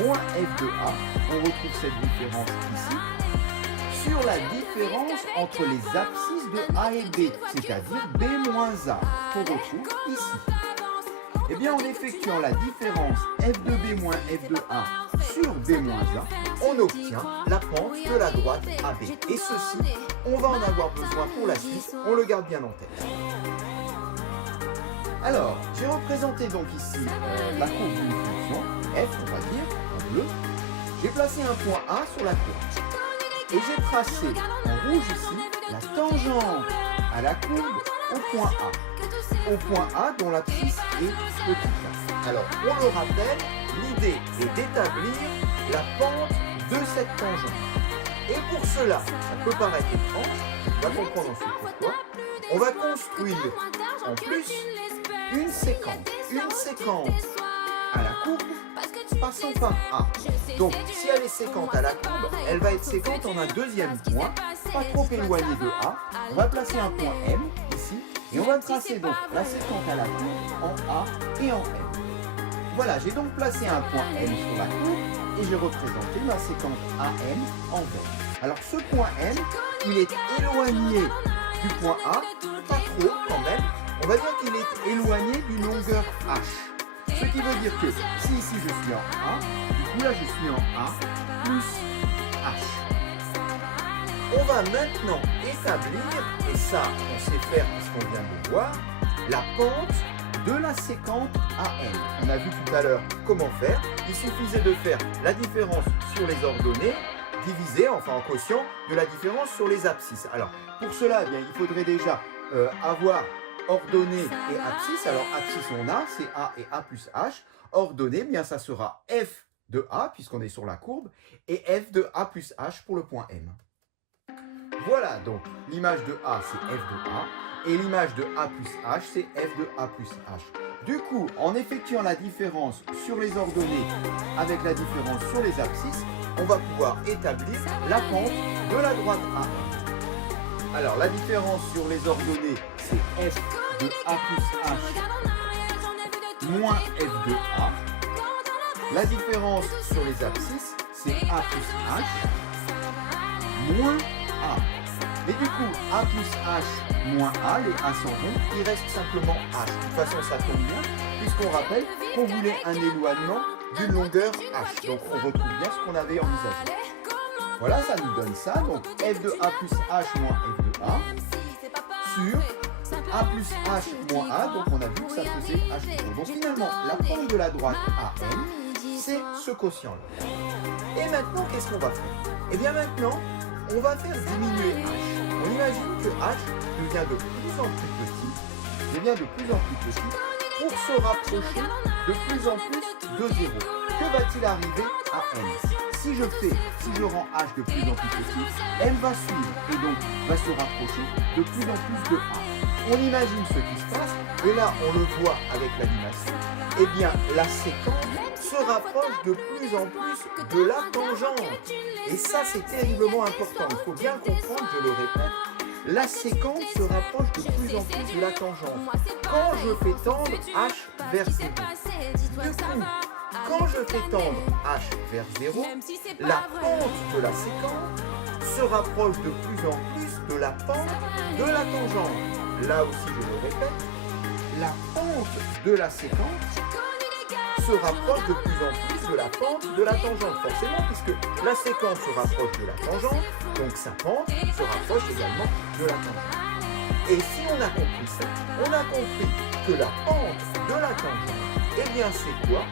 moins f de A, on retrouve cette différence ici, sur la différence entre les abscisses de A et B, c'est-à-dire B moins A, qu'on retrouve ici. Eh bien, en effectuant la différence f de B moins f de A sur B moins A, on obtient la pente de la droite AB. Et ceci, on va en avoir besoin pour la suite, on le garde bien en tête. Alors, j'ai représenté donc ici la courbe d'une fonction, f on va dire, en bleu. J'ai placé un point A sur la courbe. Et j'ai tracé en rouge ici la tangente à la courbe au point A. Au point A dont l'abscisse est petit a. Alors, on le rappelle, l'idée est d'établir la pente de cette tangente. Et pour cela, ça peut paraître étrange, on va comprendre ensuite pourquoi, on va construire en plus une séquence à la courbe passant par A. Donc, si elle est séquente à la courbe, elle va être séquente en un deuxième point, pas trop éloigné de A. On va placer un point M ici, et on va tracer donc la séquente à la courbe en A et en M. Voilà, j'ai donc placé un point M sur la courbe, et j'ai représenté ma séquence AM en vert. Alors, ce point M, il est éloigné du point A, pas trop quand même. On va dire qu'il est éloigné d'une longueur H. Ce qui veut dire que si ici je suis en A, du coup là je suis en A plus H. On va maintenant établir, et ça on sait faire puisqu'on vient de voir, la pente de la séquente AM. On a vu tout à l'heure comment faire. Il suffisait de faire la différence sur les ordonnées, divisée, enfin en quotient, de la différence sur les abscisses. Alors pour cela, eh bien, il faudrait déjà avoir ordonnée et abscisse. Alors abscisse on a, c'est A et A plus H. Ordonnée, bien ça sera F de A, puisqu'on est sur la courbe, et F de A plus H pour le point M. Voilà, donc l'image de A, c'est F de A, et l'image de A plus H, c'est F de A plus H. Du coup, en effectuant la différence sur les ordonnées avec la différence sur les abscisses, on va pouvoir établir la pente de la droite AM. Alors, la différence sur les ordonnées, c'est F de A plus H moins F de A. La différence sur les abscisses, c'est A plus H moins A. Et du coup, A plus H moins A, les A s'en vont, il reste simplement H. De toute façon, ça tombe bien, puisqu'on rappelle qu'on voulait un éloignement d'une longueur H. Donc, on retrouve bien ce qu'on avait envisagé. Voilà, ça nous donne ça. Donc, F de A plus H moins F de A sur A plus H moins A. Donc, on a vu que ça faisait H toujours. Donc, finalement, la pente de la droite AM, c'est ce quotient-là. Et maintenant, qu'est-ce qu'on va faire? Eh bien, maintenant, on va faire diminuer H. On imagine que H devient de plus en plus petit, pour se rapprocher de plus en plus de 0. Que va-t-il arriver à M? Si je rends H de plus en plus petit, M va suivre et donc va se rapprocher de plus en plus de A. On imagine ce qui se passe, et là on le voit avec l'animation, eh bien la séquence se rapproche de plus en plus de la tangente. Et ça c'est terriblement important, il faut bien comprendre, je le répète, la séquence se rapproche de plus en plus de la tangente. Quand je fais tendre H vers 0, du coup, quand je fais tendre H vers 0, la pente de la séquence se rapproche de plus en plus de la pente de la tangente. Là aussi, je le répète, la pente de la séquence se rapproche de plus en plus de la pente de la tangente, forcément, puisque la séquence se rapproche de la tangente, donc sa pente se rapproche également de la tangente. Et si on a compris ça, on a compris que la pente de la tangente, eh bien c'est quoi?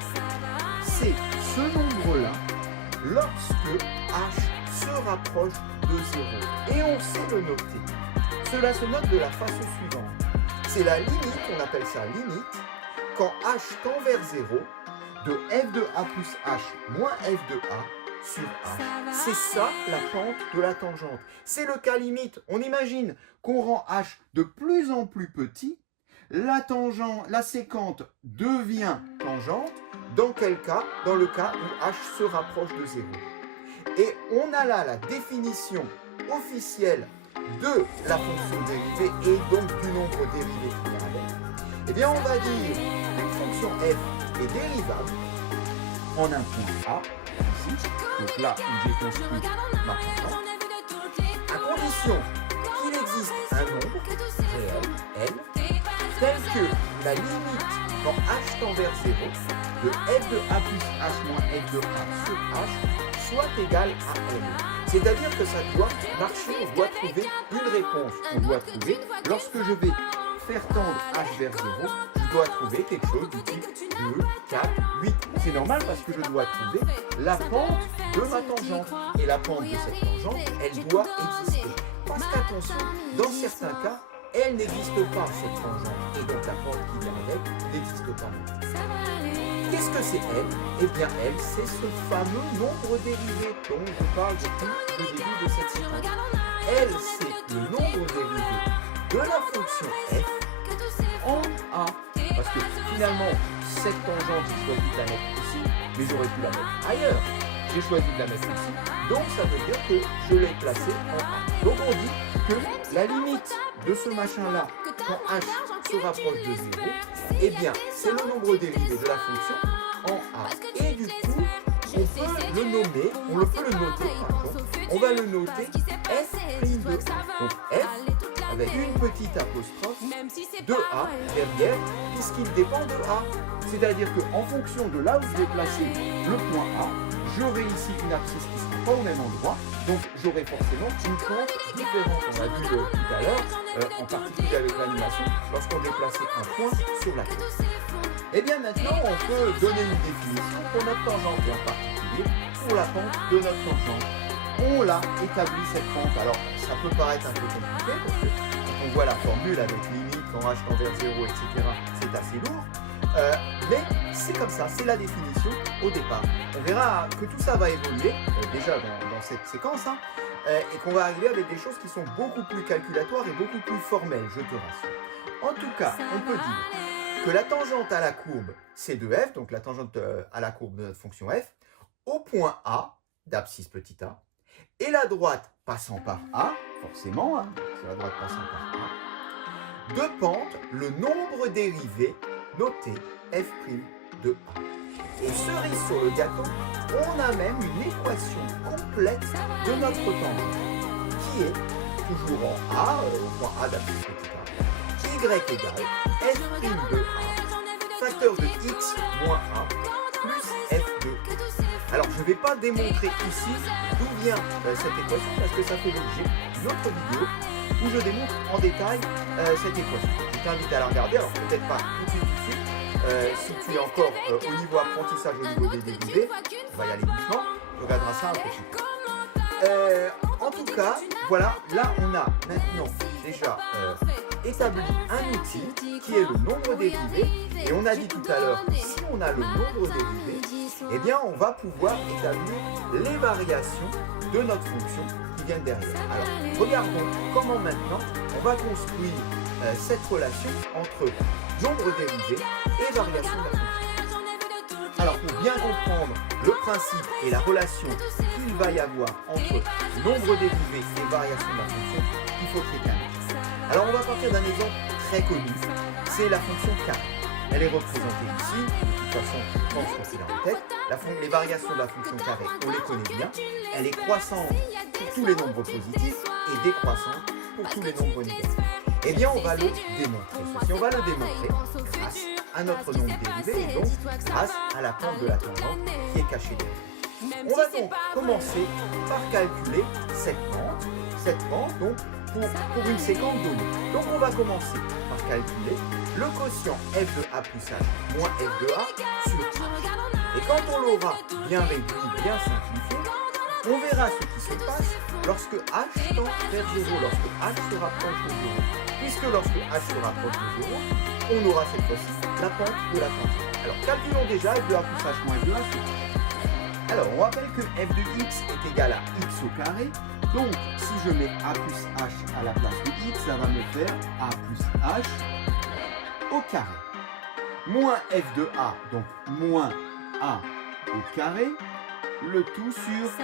C'est ce nombre-là lorsque H se rapproche de 0. Et on sait le noter. Cela se note de la façon suivante. C'est la limite, on appelle ça limite, quand H tend vers 0, de F de A plus H moins F de A sur H. C'est ça la pente de la tangente. C'est le cas limite. On imagine qu'on rend H de plus en plus petit, la séquente devient tangente. Dans quel cas? Dans le cas où H se rapproche de 0. Et on a là la définition officielle de la fonction dérivée et donc du nombre dérivé qui vient avec. Eh bien, on va dire qu'une fonction f est dérivable en un point A, ici, donc là où j'ai construit ma tangente, notion qu'il existe un nombre réel, n, tel que la limite quand h tend vers 0 de f de a plus h moins f de a sur h soit égale à n. C'est-à-dire que ça doit marcher, on doit trouver une réponse. On doit trouver, lorsque je vais faire tendre h vers 0, je dois trouver quelque chose du type 2, 4, 8. C'est normal parce que je dois trouver la pente de ma tangente. Et la pente de cette tangente, elle doit exister. Parce qu'attention, dans certains cas, elle n'existe pas, cette tangente. Et donc la pente qui vient avec n'existe pas. Qu'est-ce que c'est L? Eh bien L, c'est ce fameux nombre dérivé dont je parle depuis le début de cette séquence. L, c'est le nombre dérivé de la fonction f en a. Parce que finalement, cette tangente, j'ai choisi de la mettre ici, mais j'aurais pu la mettre ailleurs. J'ai choisi de la mettre ici, donc ça veut dire que je l'ai placée en a. Donc on dit que la limite de ce machin-là, quand h se rapproche de 0, eh bien, c'est le nombre dérivé de la fonction en a. Et du coup, on peut le nommer, on peut le noter, pardon, on va le noter f'. Donc f, avec une petite apostrophe, de a derrière, puisqu'il dépend de a. C'est-à-dire qu'en fonction de là où je vais placer le point A, j'aurai ici une abscisse qui ne sera pas au même endroit, donc j'aurai forcément une pente différente. On a vu tout à l'heure, en particulier avec l'animation, lorsqu'on déplaçait un point sur la carte. Et bien maintenant, on peut donner une définition pour notre tangente, et en particulier pour la pente de notre tangente. On l'a établi cette pente. Alors, ça peut paraître un peu compliqué, parce que quand on voit la formule avec limite, quand h tend vers 0, etc., c'est assez lourd. Mais c'est comme ça, c'est la définition au départ. On verra que tout ça va évoluer, déjà dans cette séquence, hein, et qu'on va arriver avec des choses qui sont beaucoup plus calculatoires et beaucoup plus formelles, je te rassure. En tout cas, on peut dire que la tangente à la courbe C de f, donc la tangente à la courbe de notre fonction f, au point A, d'abscisse petit a, et la droite passant par A, forcément, hein, c'est la droite passant par A, de pente le nombre dérivé noté f' de A. Et cerise sur le gâteau, on a même une équation complète de notre tangente, qui est toujours en A, au point A d'abscisse petit a, qui y égale f' de A, facteur de x moins A, plus f de A. Alors je ne vais pas démontrer ici d'où vient cette équation, parce que ça fait l'objet d'une autre vidéo où je démontre en détail cette équation. Je t'invite à la regarder, alors peut-être pas tout de suite ici, si tu es encore au niveau apprentissage, au niveau des dérivés, on va y aller doucement, tu regarderas ça un peu plus tard. En tout cas, voilà, là on a maintenant déjà établi un outil qui est le nombre dérivé, et on a dit tout à l'heure que si on a le nombre dérivé, eh bien on va pouvoir établir les variations de notre fonction qui viennent derrière. Alors regardons comment maintenant on va construire cette relation entre nombre dérivé et variation de la fonction. Alors pour bien comprendre le principe et la relation qu'il va y avoir entre nombre dérivé et variation de la fonction, il faut traiter un exemple. Alors on va partir d'un exemple très connu, c'est la fonction carré. Elle est représentée ici, de toute façon je pense qu'on s'est dans la tête. Les variations de la fonction carré, on les connaît bien. Elle est croissante pour tous les nombres positifs et décroissante pour tous les nombres négatifs. Eh bien, on va le démontrer. Ceci, on va le démontrer grâce à notre nombre dérivé et donc grâce à la pente de la tangente qui est cachée derrière. On va donc commencer par calculer cette pente donc pour une séquence donnée. Donc on va commencer par calculer le quotient f de a plus h moins f de a sur h. Et quand on l'aura bien réduit, bien simplifié, on verra ce qui se passe lorsque h tend vers 0, lorsque h se rapproche de 0. Puisque lorsque h se rapproche de 0, on aura cette fois-ci la pente de la tangente. Alors calculons déjà f de a plus h moins f de a sur h. Alors on rappelle que f de x est égal à x au carré. Donc si je mets a plus h à la place de x, ça va me faire a plus h au carré. Moins f de a, donc moins a au carré, le tout sur h.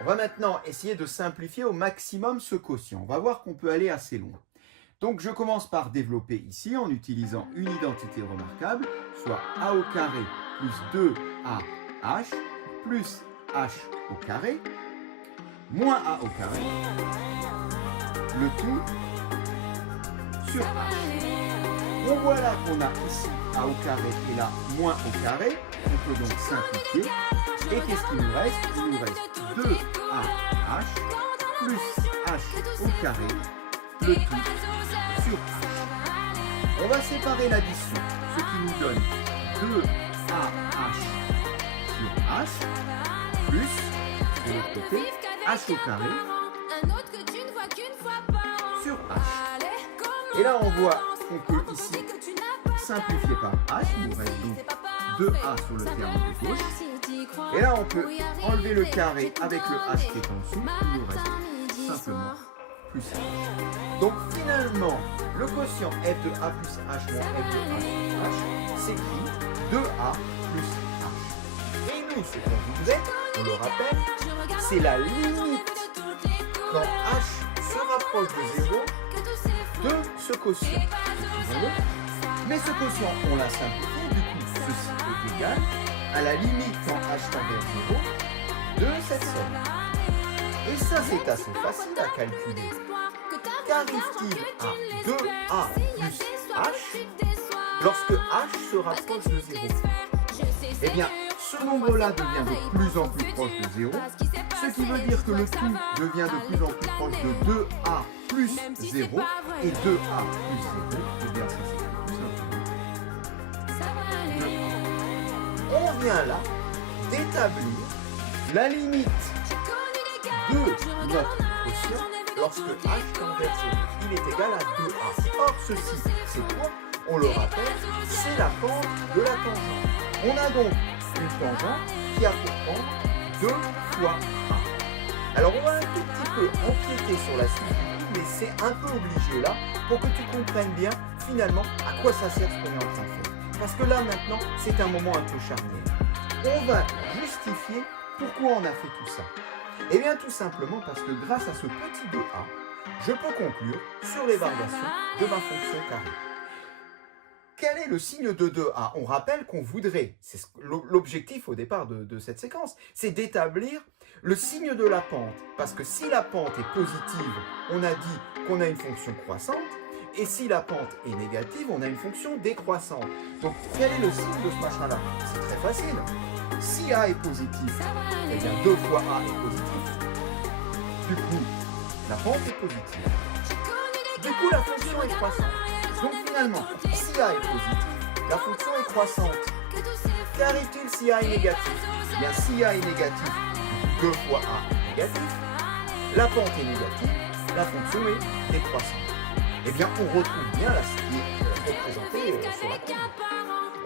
On va maintenant essayer de simplifier au maximum ce quotient. On va voir qu'on peut aller assez loin. Donc je commence par développer ici en utilisant une identité remarquable, soit a au carré plus 2a h plus h au carré, moins a au carré, le tout sur h. On voit là qu'on a ici a au carré et là moins au carré. On peut donc simplifier. Et qu'est-ce qu'il nous reste? Il nous reste 2ah plus h au carré, le tout sur h. On va séparer l'addition, ce qui nous donne 2ah sur h plus, de l'autre côté, h au carré sur h. Et là, on voit qu'on peut ici simplifier par h. Il nous reste donc 2a sur le terme de gauche. Et là, on peut enlever le carré avec le h qui est en dessous. Il nous reste simplement plus h. Donc finalement, le quotient f de a plus h moins f de a sur h s'écrit 2a plus h. Et nous, ce qu'on voudrait, on le rappelle, c'est la limite quand h se rapproche de 0 de ce quotient. Mais ce quotient, on l'a simplifié, du coup, ceci est égal à la limite quand h tend vers 0 de cette somme. Et ça, c'est assez facile à calculer. Qu'arrive-t-il à 2a plus h lorsque h se rapproche de 0? Eh bien, ce nombre-là devient de plus en plus proche de 0, ce qui veut dire que le tout devient de plus en plus proche de 2a plus 0, et 2a plus 0, eh bien ça c'est tout simplement 2a. On vient là d'établir la limite de notre quotient lorsque h tend vers 0. Il est égal à 2a. Or ceci, c'est quoi? On le rappelle, c'est la pente de la tangente. On a donc une tangente qui a pour pente 2 fois a. Alors on va un tout petit peu empiéter sur la suite, mais c'est un peu obligé là pour que tu comprennes bien finalement à quoi ça sert ce qu'on est en train de faire. Parce que là maintenant, c'est un moment un peu charnière. On va justifier pourquoi on a fait tout ça. Eh bien tout simplement parce que grâce à ce petit 2a, je peux conclure sur les variations de ma fonction carrée. Quel est le signe de 2a? On rappelle qu'on voudrait, c'est l'objectif au départ de cette séquence, c'est d'établir le signe de la pente. Parce que si la pente est positive, on a dit qu'on a une fonction croissante, et si la pente est négative, on a une fonction décroissante. Donc quel est le signe de ce machin-là? C'est très facile. Si a est positif, eh bien 2 fois a est positif. Du coup, la pente est positive. Du coup, la fonction est croissante. Donc finalement, si a est positif, la fonction est croissante. Qu'arrive-t-il si a est négatif? Eh bien, si a est négatif, 2 fois a est négatif, la pente est négative, la fonction est décroissante. Eh bien, on retrouve bien la cible représentée sur la courbe.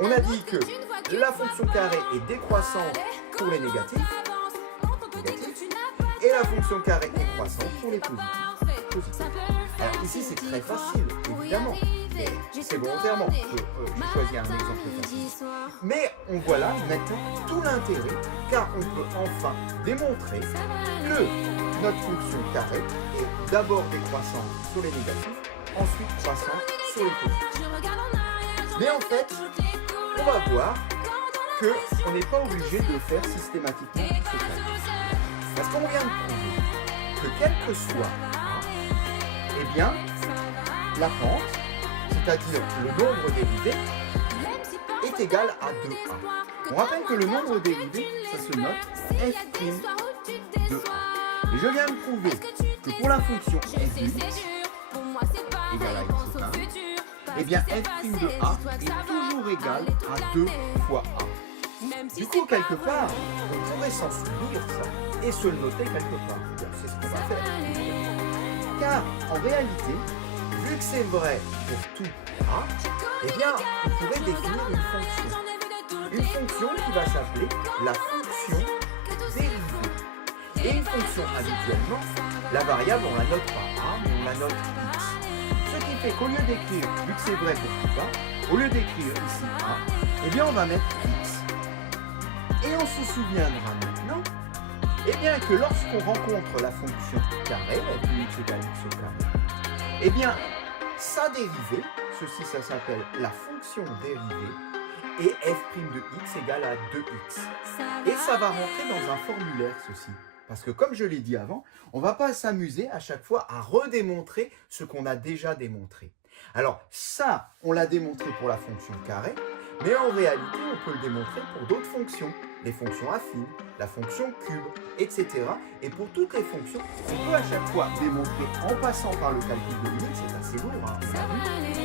On a dit que la fonction carrée est décroissante pour les négatifs, et la fonction carrée est croissante pour les positifs. Alors ici, c'est très facile, évidemment. C'est volontairement que j'ai choisi un exemple facile. Mais on voit là maintenant tout l'intérêt, car on peut enfin démontrer que notre fonction carrée est d'abord décroissante sur les négatifs, ensuite croissante sur les positifs. Mais en fait, on va voir qu'on n'est pas obligé de faire systématiquement tout ce calcul. Parce qu'on vient de prouver que quel que soit A, eh bien, la pente, c'est-à-dire le nombre dérivé, est égal à 2a. On rappelle que le nombre dérivé, ça se note f' de a. Et je viens de prouver que pour la fonction f de x égale à x au carré, eh bien f' de a est toujours égal à 2 fois a. Du coup, quelque part, on pourrait s'en souvenir ça et se le noter quelque part. C'est ce qu'on va faire. Car en réalité, vu que c'est vrai pour tout a, eh bien, on pourrait définir une fonction. Une fonction qui va s'appeler la fonction dérivée. Et une fonction, habituellement, la variable, on la note pas a, mais on la note x. Ce qui fait qu'au lieu d'écrire, vu que c'est vrai pour tout a, au lieu d'écrire ici a, eh bien, on va mettre x. Et on se souviendra maintenant, eh bien, que lorsqu'on rencontre la fonction carré, f de x égale x au carré, eh bien, sa dérivée, ceci ça s'appelle la fonction dérivée, et f' de x égale à 2x. Et ça va rentrer dans un formulaire, ceci. Parce que comme je l'ai dit avant, on ne va pas s'amuser à chaque fois à redémontrer ce qu'on a déjà démontré. Alors ça, on l'a démontré pour la fonction carré, mais en réalité, on peut le démontrer pour d'autres fonctions. Les fonctions affines, la fonction cube, etc. Et pour toutes les fonctions, on peut à chaque fois démontrer en passant par le calcul de limite, c'est assez lourd, hein,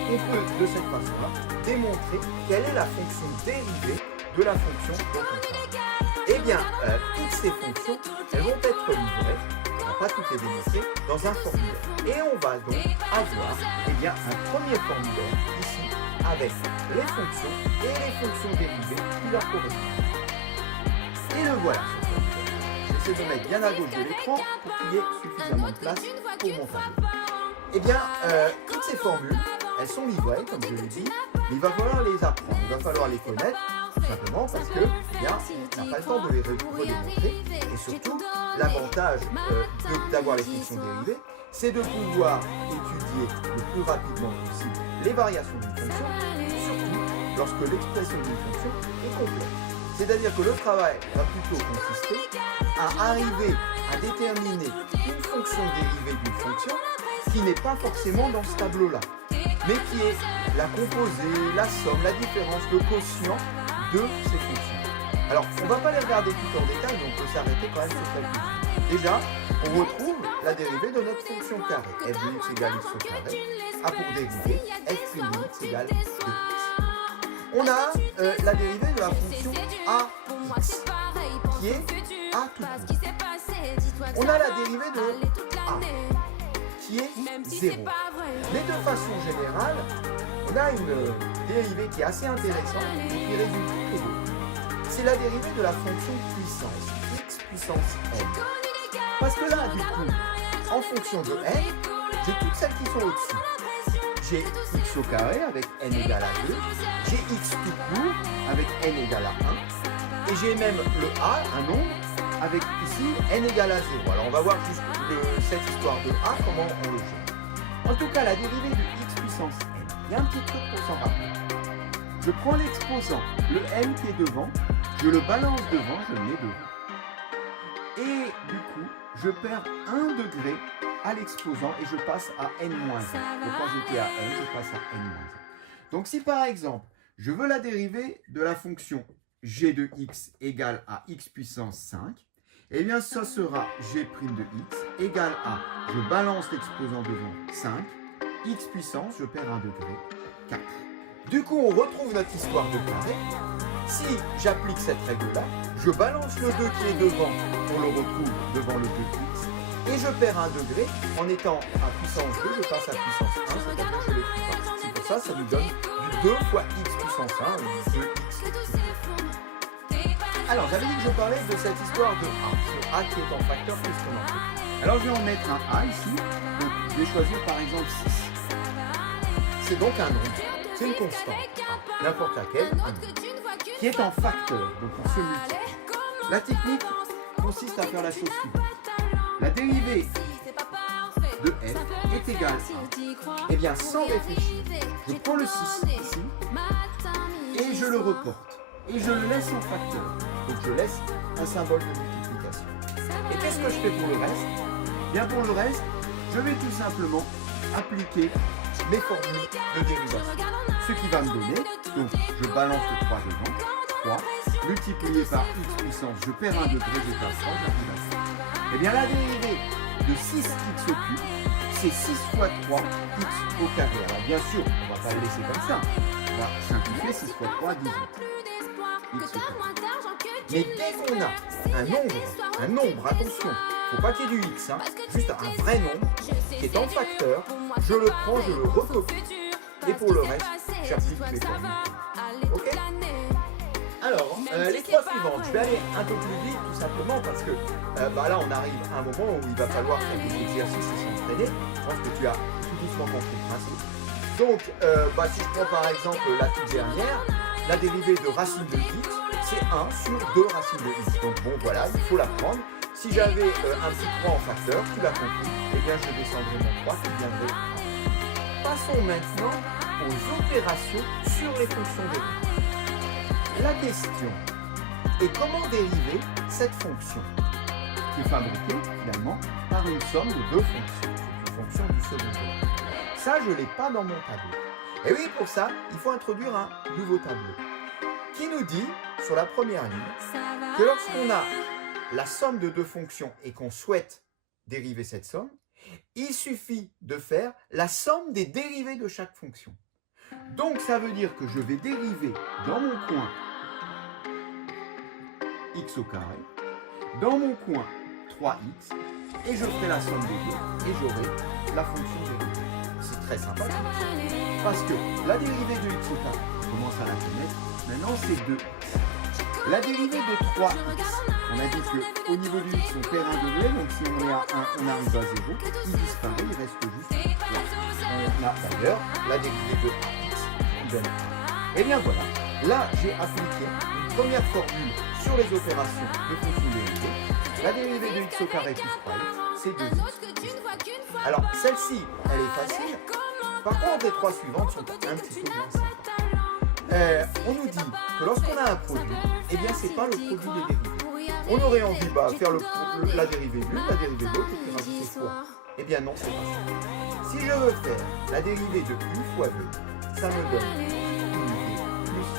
on peut de cette façon-là démontrer quelle est la fonction dérivée de la fonction dont on parle. Eh bien, toutes ces fonctions, elles vont être livrées, on ne va pas toutes les démontrer, dans un formulaire. Et on va donc avoir un premier formulaire ici, avec les fonctions et les fonctions dérivées qui leur correspondent. Et le voilà, ce formulaire. J'essaie de mettre bien à gauche de l'écran pour qu'il y ait suffisamment de place pour mon tableau. Eh bien, toutes ces formules, elles sont livrées, comme je l'ai dit, mais il va falloir les apprendre, il va falloir les connaître, tout simplement parce que, on n'a pas le temps de les redémontrer. Et surtout, l'avantage d'avoir les fonctions dérivées, c'est de pouvoir étudier le plus rapidement possible les variations d'une fonction, surtout lorsque l'expression d'une fonction est complexe. C'est-à-dire que le travail va plutôt consister à arriver à déterminer une fonction dérivée d'une fonction qui n'est pas forcément dans ce tableau-là, mais qui est la composée, la somme, la différence, le quotient de ces fonctions. Alors, on ne va pas les regarder tout en détail, mais on peut s'arrêter quand même sur quelques-unes. Déjà, on retrouve la dérivée de notre fonction carré. F de x égale x au carré a pour dérivée f' de x égale 2x. On a la dérivée de la fonction ax, qui est a tout court. On a la dérivée de a, qui est 0. Mais de façon générale, on a une dérivée qui est assez intéressante et qui résume toutes les deux. C'est la dérivée de la fonction puissance, x puissance n. Parce que là, du coup, en fonction de n, j'ai toutes celles qui sont au-dessus. J'ai x au carré avec n égale à 2, j'ai x tout court avec n égale à 1, et j'ai même le a, un nombre, avec ici n égale à 0. Alors on va voir juste cette histoire de a, comment on le gère. En tout cas, la dérivée de x puissance n, il y a un petit truc pour s'en rappeler. Je prends l'exposant, le n qui est devant, je le balance devant, je le mets devant. Et du coup, je perds 1 degré à l'exposant et je passe à n-1. Donc quand j'étais à n, je passe à n-1. Donc si par exemple, je veux la dérivée de la fonction g de x égale à x puissance 5, eh bien ça sera g' de x égale à, je balance l'exposant devant 5, x puissance, je perds 1 degré, 4. Du coup, on retrouve notre histoire de carré. Si j'applique cette règle-là, je balance le 2 qui est devant, on le retrouve devant le 2x, et je perds 1 degré, en étant à puissance 2, je passe à puissance 1, c'est-à-dire que je l'écris pas. C'est pour ça, ça nous donne du 2 fois x puissance 1, ou 2x. Alors, j'avais dit que je parlais de cette histoire de a, ce a qui est en facteur, qu'est-ce qu'on en fait? Alors, je vais en mettre un a ici, donc je vais choisir par exemple 6. C'est donc un nombre, c'est une constante, n'importe laquelle, un nombre, qui est en facteur, donc on se multiplie. La technique consiste à faire la chose suivante. La dérivée de f est égale à, eh bien sans réfléchir, je prends le 6 ici, et je le reporte, et je le laisse en facteur, donc je laisse un symbole de multiplication. Et qu'est-ce que je fais pour le reste? Bien pour le reste, je vais tout simplement appliquer mes formules de dérivation. Ce qui va me donner, donc je balance le 3 devant, 3, multiplié par x puissance, je perds 1 degré, je passe 3, j'arrive à 5. Eh bien la dérivée de 6x au cube, c'est 6 fois 3 x au carré. Alors bien sûr, on ne va pas le laisser comme ça. On va simplifier 6 fois 3, 18. X au carré. Mais dès qu'on a un nombre, attention, il ne faut pas qu'il y ait du x, hein, juste un vrai nombre qui est en facteur, je le prends, je le recopie, et pour le reste, j'applique mes formules. Ok? Alors, les trois suivantes, je vais aller un peu plus vite tout simplement parce que là on arrive à un moment où il va falloir faire des exercices et s'entraîner. Je pense que tu as tout doucement compris le principe. Donc, si je prends par exemple la toute dernière, la dérivée de racine de x, c'est 1 sur 2 racines de x. Donc bon voilà, il faut la prendre. Si j'avais un petit 3 en facteur, tu l'as compris, eh bien je descendrai mon 3 qui viendrait 1. Passons maintenant aux opérations sur les fonctions dérivées. La question est comment dériver cette fonction. qui est fabriqué finalement par une somme de deux fonctions. C'est une fonction du second degré. Ça, je ne l'ai pas dans mon tableau. Et oui, pour ça, il faut introduire un nouveau tableau qui nous dit, sur la première ligne, que lorsqu'on a la somme de deux fonctions et qu'on souhaite dériver cette somme, il suffit de faire la somme des dérivés de chaque fonction. Donc, ça veut dire que je vais dériver dans mon coin x au carré, dans mon coin 3x, et je ferai la somme des deux, et j'aurai la fonction dérivée. C'est très sympathique, parce que la dérivée de x au carré, on commence à la connaître, maintenant c'est 2x. La dérivée de 3x, on a dit qu'au niveau du x, on perd un degré, donc si on est à 1, on arrive à 0, il disparaît, il reste juste 3. On a d'ailleurs la dérivée de x qui donne 1. Et bien voilà, là j'ai appliqué une première formule sur les opérations de fonction dérivée. La dérivée de x au carré plus 3x, c'est 2x. Alors celle-ci, elle est facile. Par contre, les trois suivantes sont un petit peu moins sympas. On nous dit que lorsqu'on a un produit, eh bien c'est pas le produit des dérivés. On aurait envie de faire la dérivée de l'une, la dérivée de l'autre et puis rajouter fois. Eh bien non, c'est pas ça. Si je veux faire la dérivée de u fois v, ça me donne u plus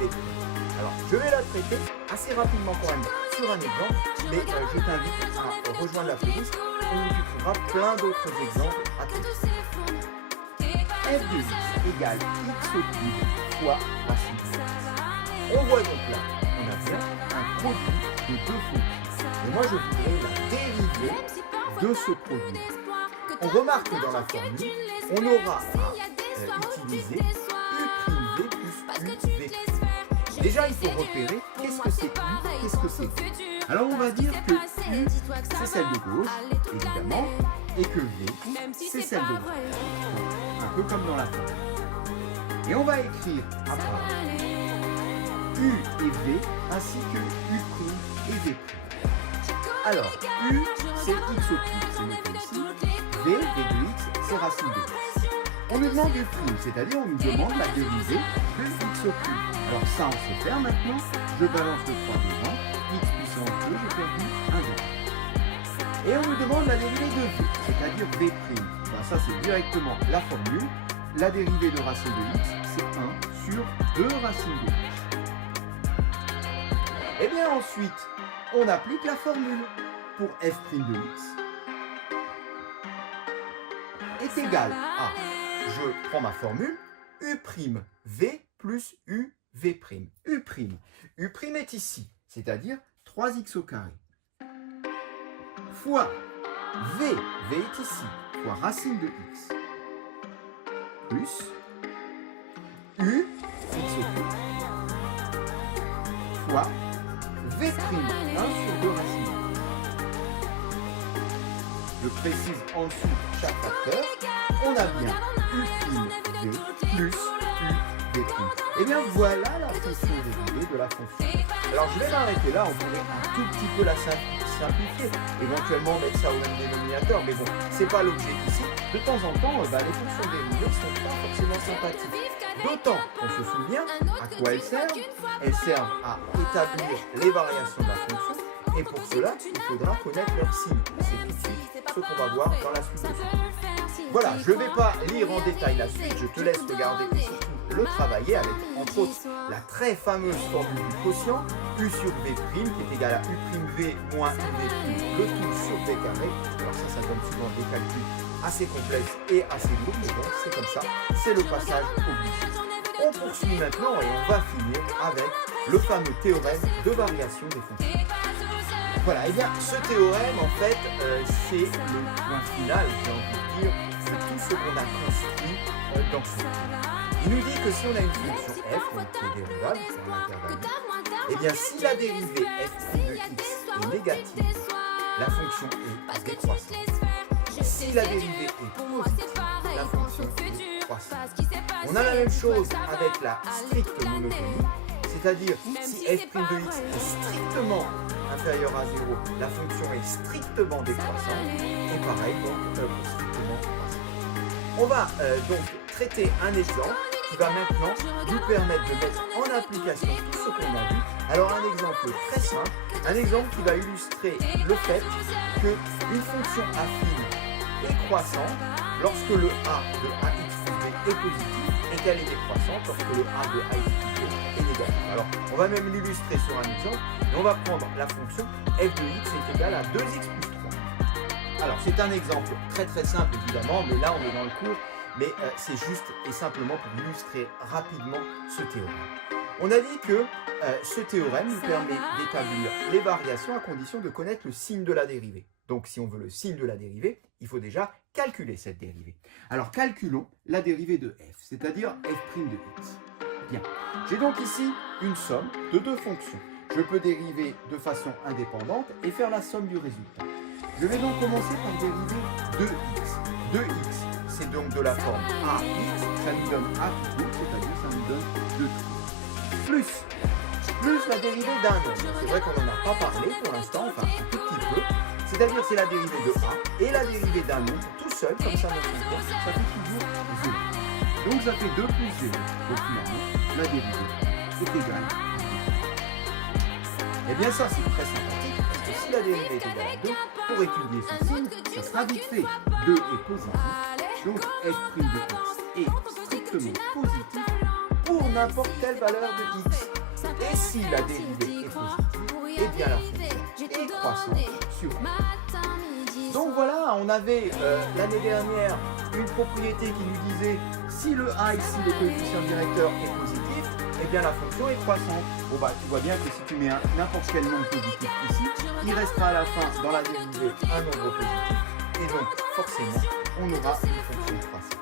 v. Alors, je vais la traiter assez rapidement quand même sur un exemple, mais je t'invite à rejoindre la playlist où tu trouveras plein d'autres exemples à traiter. F de x égale x au cube fois racine de x. On voit donc là, on a bien un produit de deux fonctions. Et moi, je voudrais la dérivée de ce produit. On remarque que dans la formule, on aura à utiliser u'v plus uv'. Déjà, il faut repérer qu'est-ce que c'est u, qu'est-ce que c'est v. Alors, on va dire que u, c'est celle de gauche, évidemment, et que v, c'est celle de droite. Un peu comme dans la formule. Et on va écrire après u et v, ainsi que u' et v'. Alors, u, c'est x au cube, c'est noté ici. V de x, c'est racine de x. On nous demande u', c'est-à-dire on nous demande la dérivée de x au cube. Alors ça, on sait faire maintenant. Je balance le 3 devant. X puissance 2, j'ai perdu 1 degré. Et on nous demande la dérivée de v, c'est-à-dire v'. Ben, ça, c'est directement la formule. La dérivée de racine de x, c'est 1 sur 2 racines de x. Et bien ensuite, on applique la formule pour f' de x est égal à, je prends ma formule, u' v plus u v'. U' est ici, c'est-à-dire 3x au carré, fois v est ici, fois racine de x, plus u, x au cube, fois v', 1 sur 2 racine de x. Je précise en dessous chaque facteur, on a bien u' v plus u v'. Et bien voilà la fonction dérivée de la fonction. Alors je vais m'arrêter là, on pourrait un tout petit peu la simplifier, éventuellement mettre ça au même dénominateur, mais bon, c'est pas l'objet ici. De temps en temps, les fonctions dérivées ne sont pas forcément sympathiques. D'autant qu'on se souvient à quoi elles servent. Elles servent à établir les variations de la fonction, et pour cela, il faudra connaître leur signe. C'est tout de suite ce qu'on va voir dans la suite de ce. Voilà, je ne vais pas lire en détail la suite, je te laisse regarder et surtout le travailler avec, entre autres, la très fameuse formule du quotient, u sur v', qui est égal à u'v moins uv', le tout sur v carré. Alors ça donne souvent des calculs assez complexes et assez lourds, mais bon, c'est comme ça, c'est le passage obligé. On poursuit maintenant et on va finir avec le fameux théorème de variation des fonctions. Voilà, et bien ce théorème, en fait, c'est le point final, j'ai envie de dire, de tout ce qu'on a construit dans ce cours. Il nous dit que si on a une fonction f, donc qui est dérivable, c'est un intervalle, et bien si la dérivée f de x est négative, la fonction est décroissante. Si la dérivée est positive, la fonction est croissante. On a la même chose avec la stricte monotonie, c'est-à-dire si f' de x est strictement inférieur à 0, la fonction est strictement décroissante, et pareil donc pour strictement croissante. On va donc traiter un exemple qui va maintenant nous permettre de mettre en application tout ce qu'on a vu. Alors un exemple très simple, un exemple qui va illustrer le fait qu'une fonction affine est croissante lorsque le a de ax plus b est positif et qu'elle est décroissante lorsque le a de ax plus b est négatif. Alors on va même l'illustrer sur un exemple et on va prendre la fonction f de x est égal à 2x plus 3. Alors c'est un exemple très simple évidemment, mais là on est dans le cours. Mais c'est juste et simplement pour illustrer rapidement ce théorème. On a dit que ce théorème nous permet d'établir les variations à condition de connaître le signe de la dérivée. Donc si on veut le signe de la dérivée, il faut déjà calculer cette dérivée. Alors calculons la dérivée de f, c'est-à-dire f' de x. Bien, j'ai donc ici une somme de deux fonctions. Je peux dériver de façon indépendante et faire la somme du résultat. Je vais donc commencer par dériver 2x. 2x, c'est donc de la forme ax, ça nous donne a tout court, c'est-à-dire ça nous donne 2 plus la dérivée d'un nombre. C'est vrai qu'on n'en a pas parlé pour l'instant, enfin un tout petit peu. C'est-à-dire c'est la dérivée de a et la dérivée d'un nombre tout seul, comme ça dans son cours, ça fait toujours 0. Donc ça fait 2 plus 0. Donc finalement, la dérivée est égale à 2. Et bien ça c'est très sympathique, parce que si la dérivée est égale à 2, pour étudier ce signe, ça sera vite fait. 2 est positif, donc f' de x est strictement positif pour n'importe quelle valeur de x. Et si la dérivée est positive, eh bien la fonction est croissante sur x. Donc voilà, on avait l'année dernière une propriété qui nous disait si le a ici, le coefficient directeur, est positif, eh bien la fonction est croissante. Bon bah tu vois bien que si tu mets n'importe quel nombre positif ici, il restera à la fin dans la dérivée un nombre positif et donc forcément on aura une fonction croissante.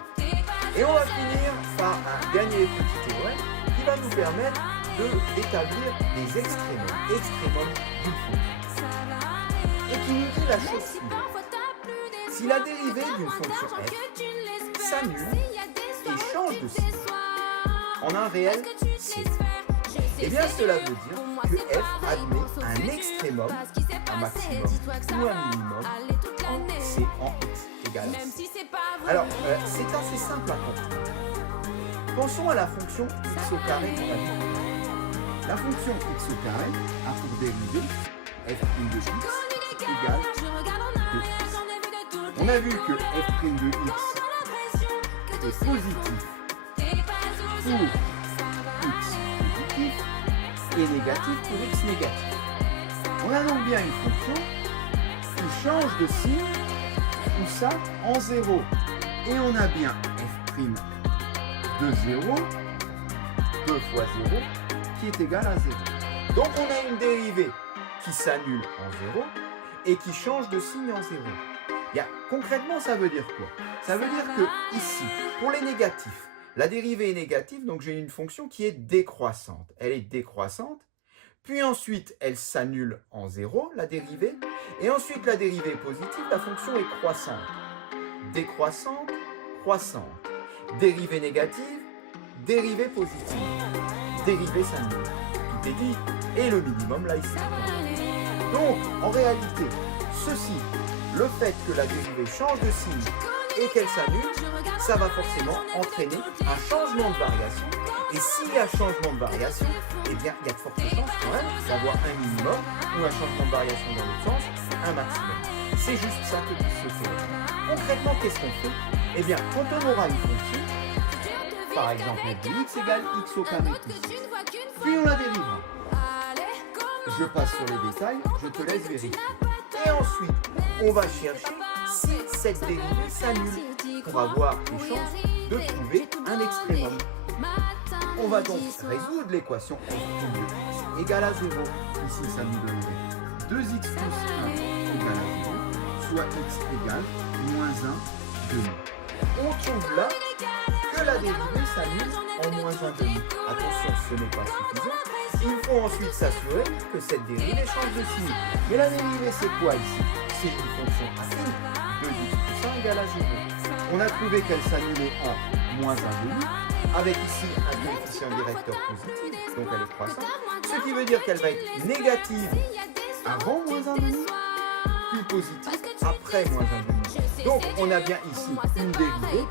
Et on va finir par un dernier petit théorème qui va nous permettre d'établir les extrémums d'une fonction. Et qui nous dit la chose suivante. Si la dérivée d'une fonction f s'annule et change de signe en un réel c, eh bien cela veut dire que f admet un extrémum, un maximum ou un minimum en c en x égale à c. Alors c'est assez simple à comprendre. Pensons à la fonction x au carré qu'on a vue. La fonction x au carré a pour dérivée f' de x égale 2x. On a vu que f' de x est positif pour x positif et négatif pour x négatif. On a donc bien une fonction qui change de signe, tout ça en 0. Et on a bien f' de 0, 2 fois 0, qui est égal à 0. Donc on a une dérivée qui s'annule en 0 et qui change de signe en 0. Bien, concrètement, ça veut dire quoi? Ça veut dire que ici, pour les négatifs, la dérivée est négative, donc j'ai une fonction qui est décroissante. Elle est décroissante, puis ensuite elle s'annule en 0, la dérivée, et ensuite la dérivée est positive, la fonction est croissante. Décroissante, croissante. Dérivée négative, dérivée positive. Dérivée s'annule. Tout est dit, et le minimum là ici. Donc, en réalité, ceci, le fait que la dérivée change de signe et qu'elle s'annule, ça va forcément entraîner un changement de variation. Et s'il y a changement de variation, eh bien, il y a de fortes chances quand même d'avoir un minimum ou un changement de variation dans l'autre sens, un maximum. C'est juste ça que dit ce théorème. Concrètement, qu'est-ce qu'on fait? Eh bien, quand on aura une fonction, par exemple f de x égale x au carré plus 6, puis on la dérivera. Je passe sur les détails, je te laisse vérifier. Et ensuite, on va chercher si cette dérivée s'annule pour avoir les chances de trouver un extrémum. On va donc résoudre l'équation f' de x égale à 0. Ici, ça nous donnerait 2x plus 1 égale à 0, soit x égale moins 1 demi. On trouve là que la dérivée s'annule en moins 1 demi. Attention, ce n'est pas suffisant. Il faut ensuite s'assurer que cette dérivée change de signe. Mais la dérivée, c'est quoi ici? C'est une fonction affine. 2x plus 1 égale à 0. On a trouvé qu'elle s'annulait en moins 1 demi, avec ici un coefficient directeur positif, donc elle est croissante. Ce qui veut dire qu'elle va être négative avant moins 1 demi, puis positive après moins 1 demi. Donc on a bien ici une dérivée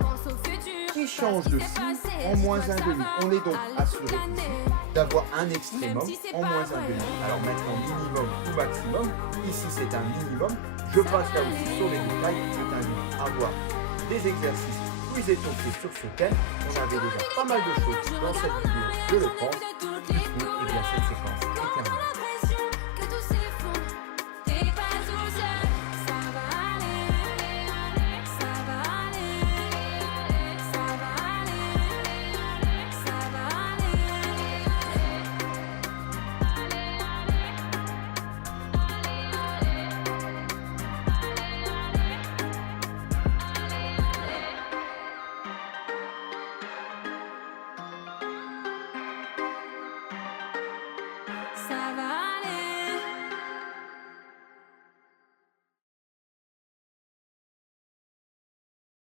qui qui change de signe en moins un demi. On est donc assuré ici d'avoir un extrémum en moins un demi. Alors maintenant, minimum ou maximum, ici c'est un minimum. Je passe là aussi sur les détails, je t'invite à voir des exercices plus étoffés sur ce thème. On avait déjà pas mal de choses dans cette vidéo, je le pense. Du coup, et bien cette séquence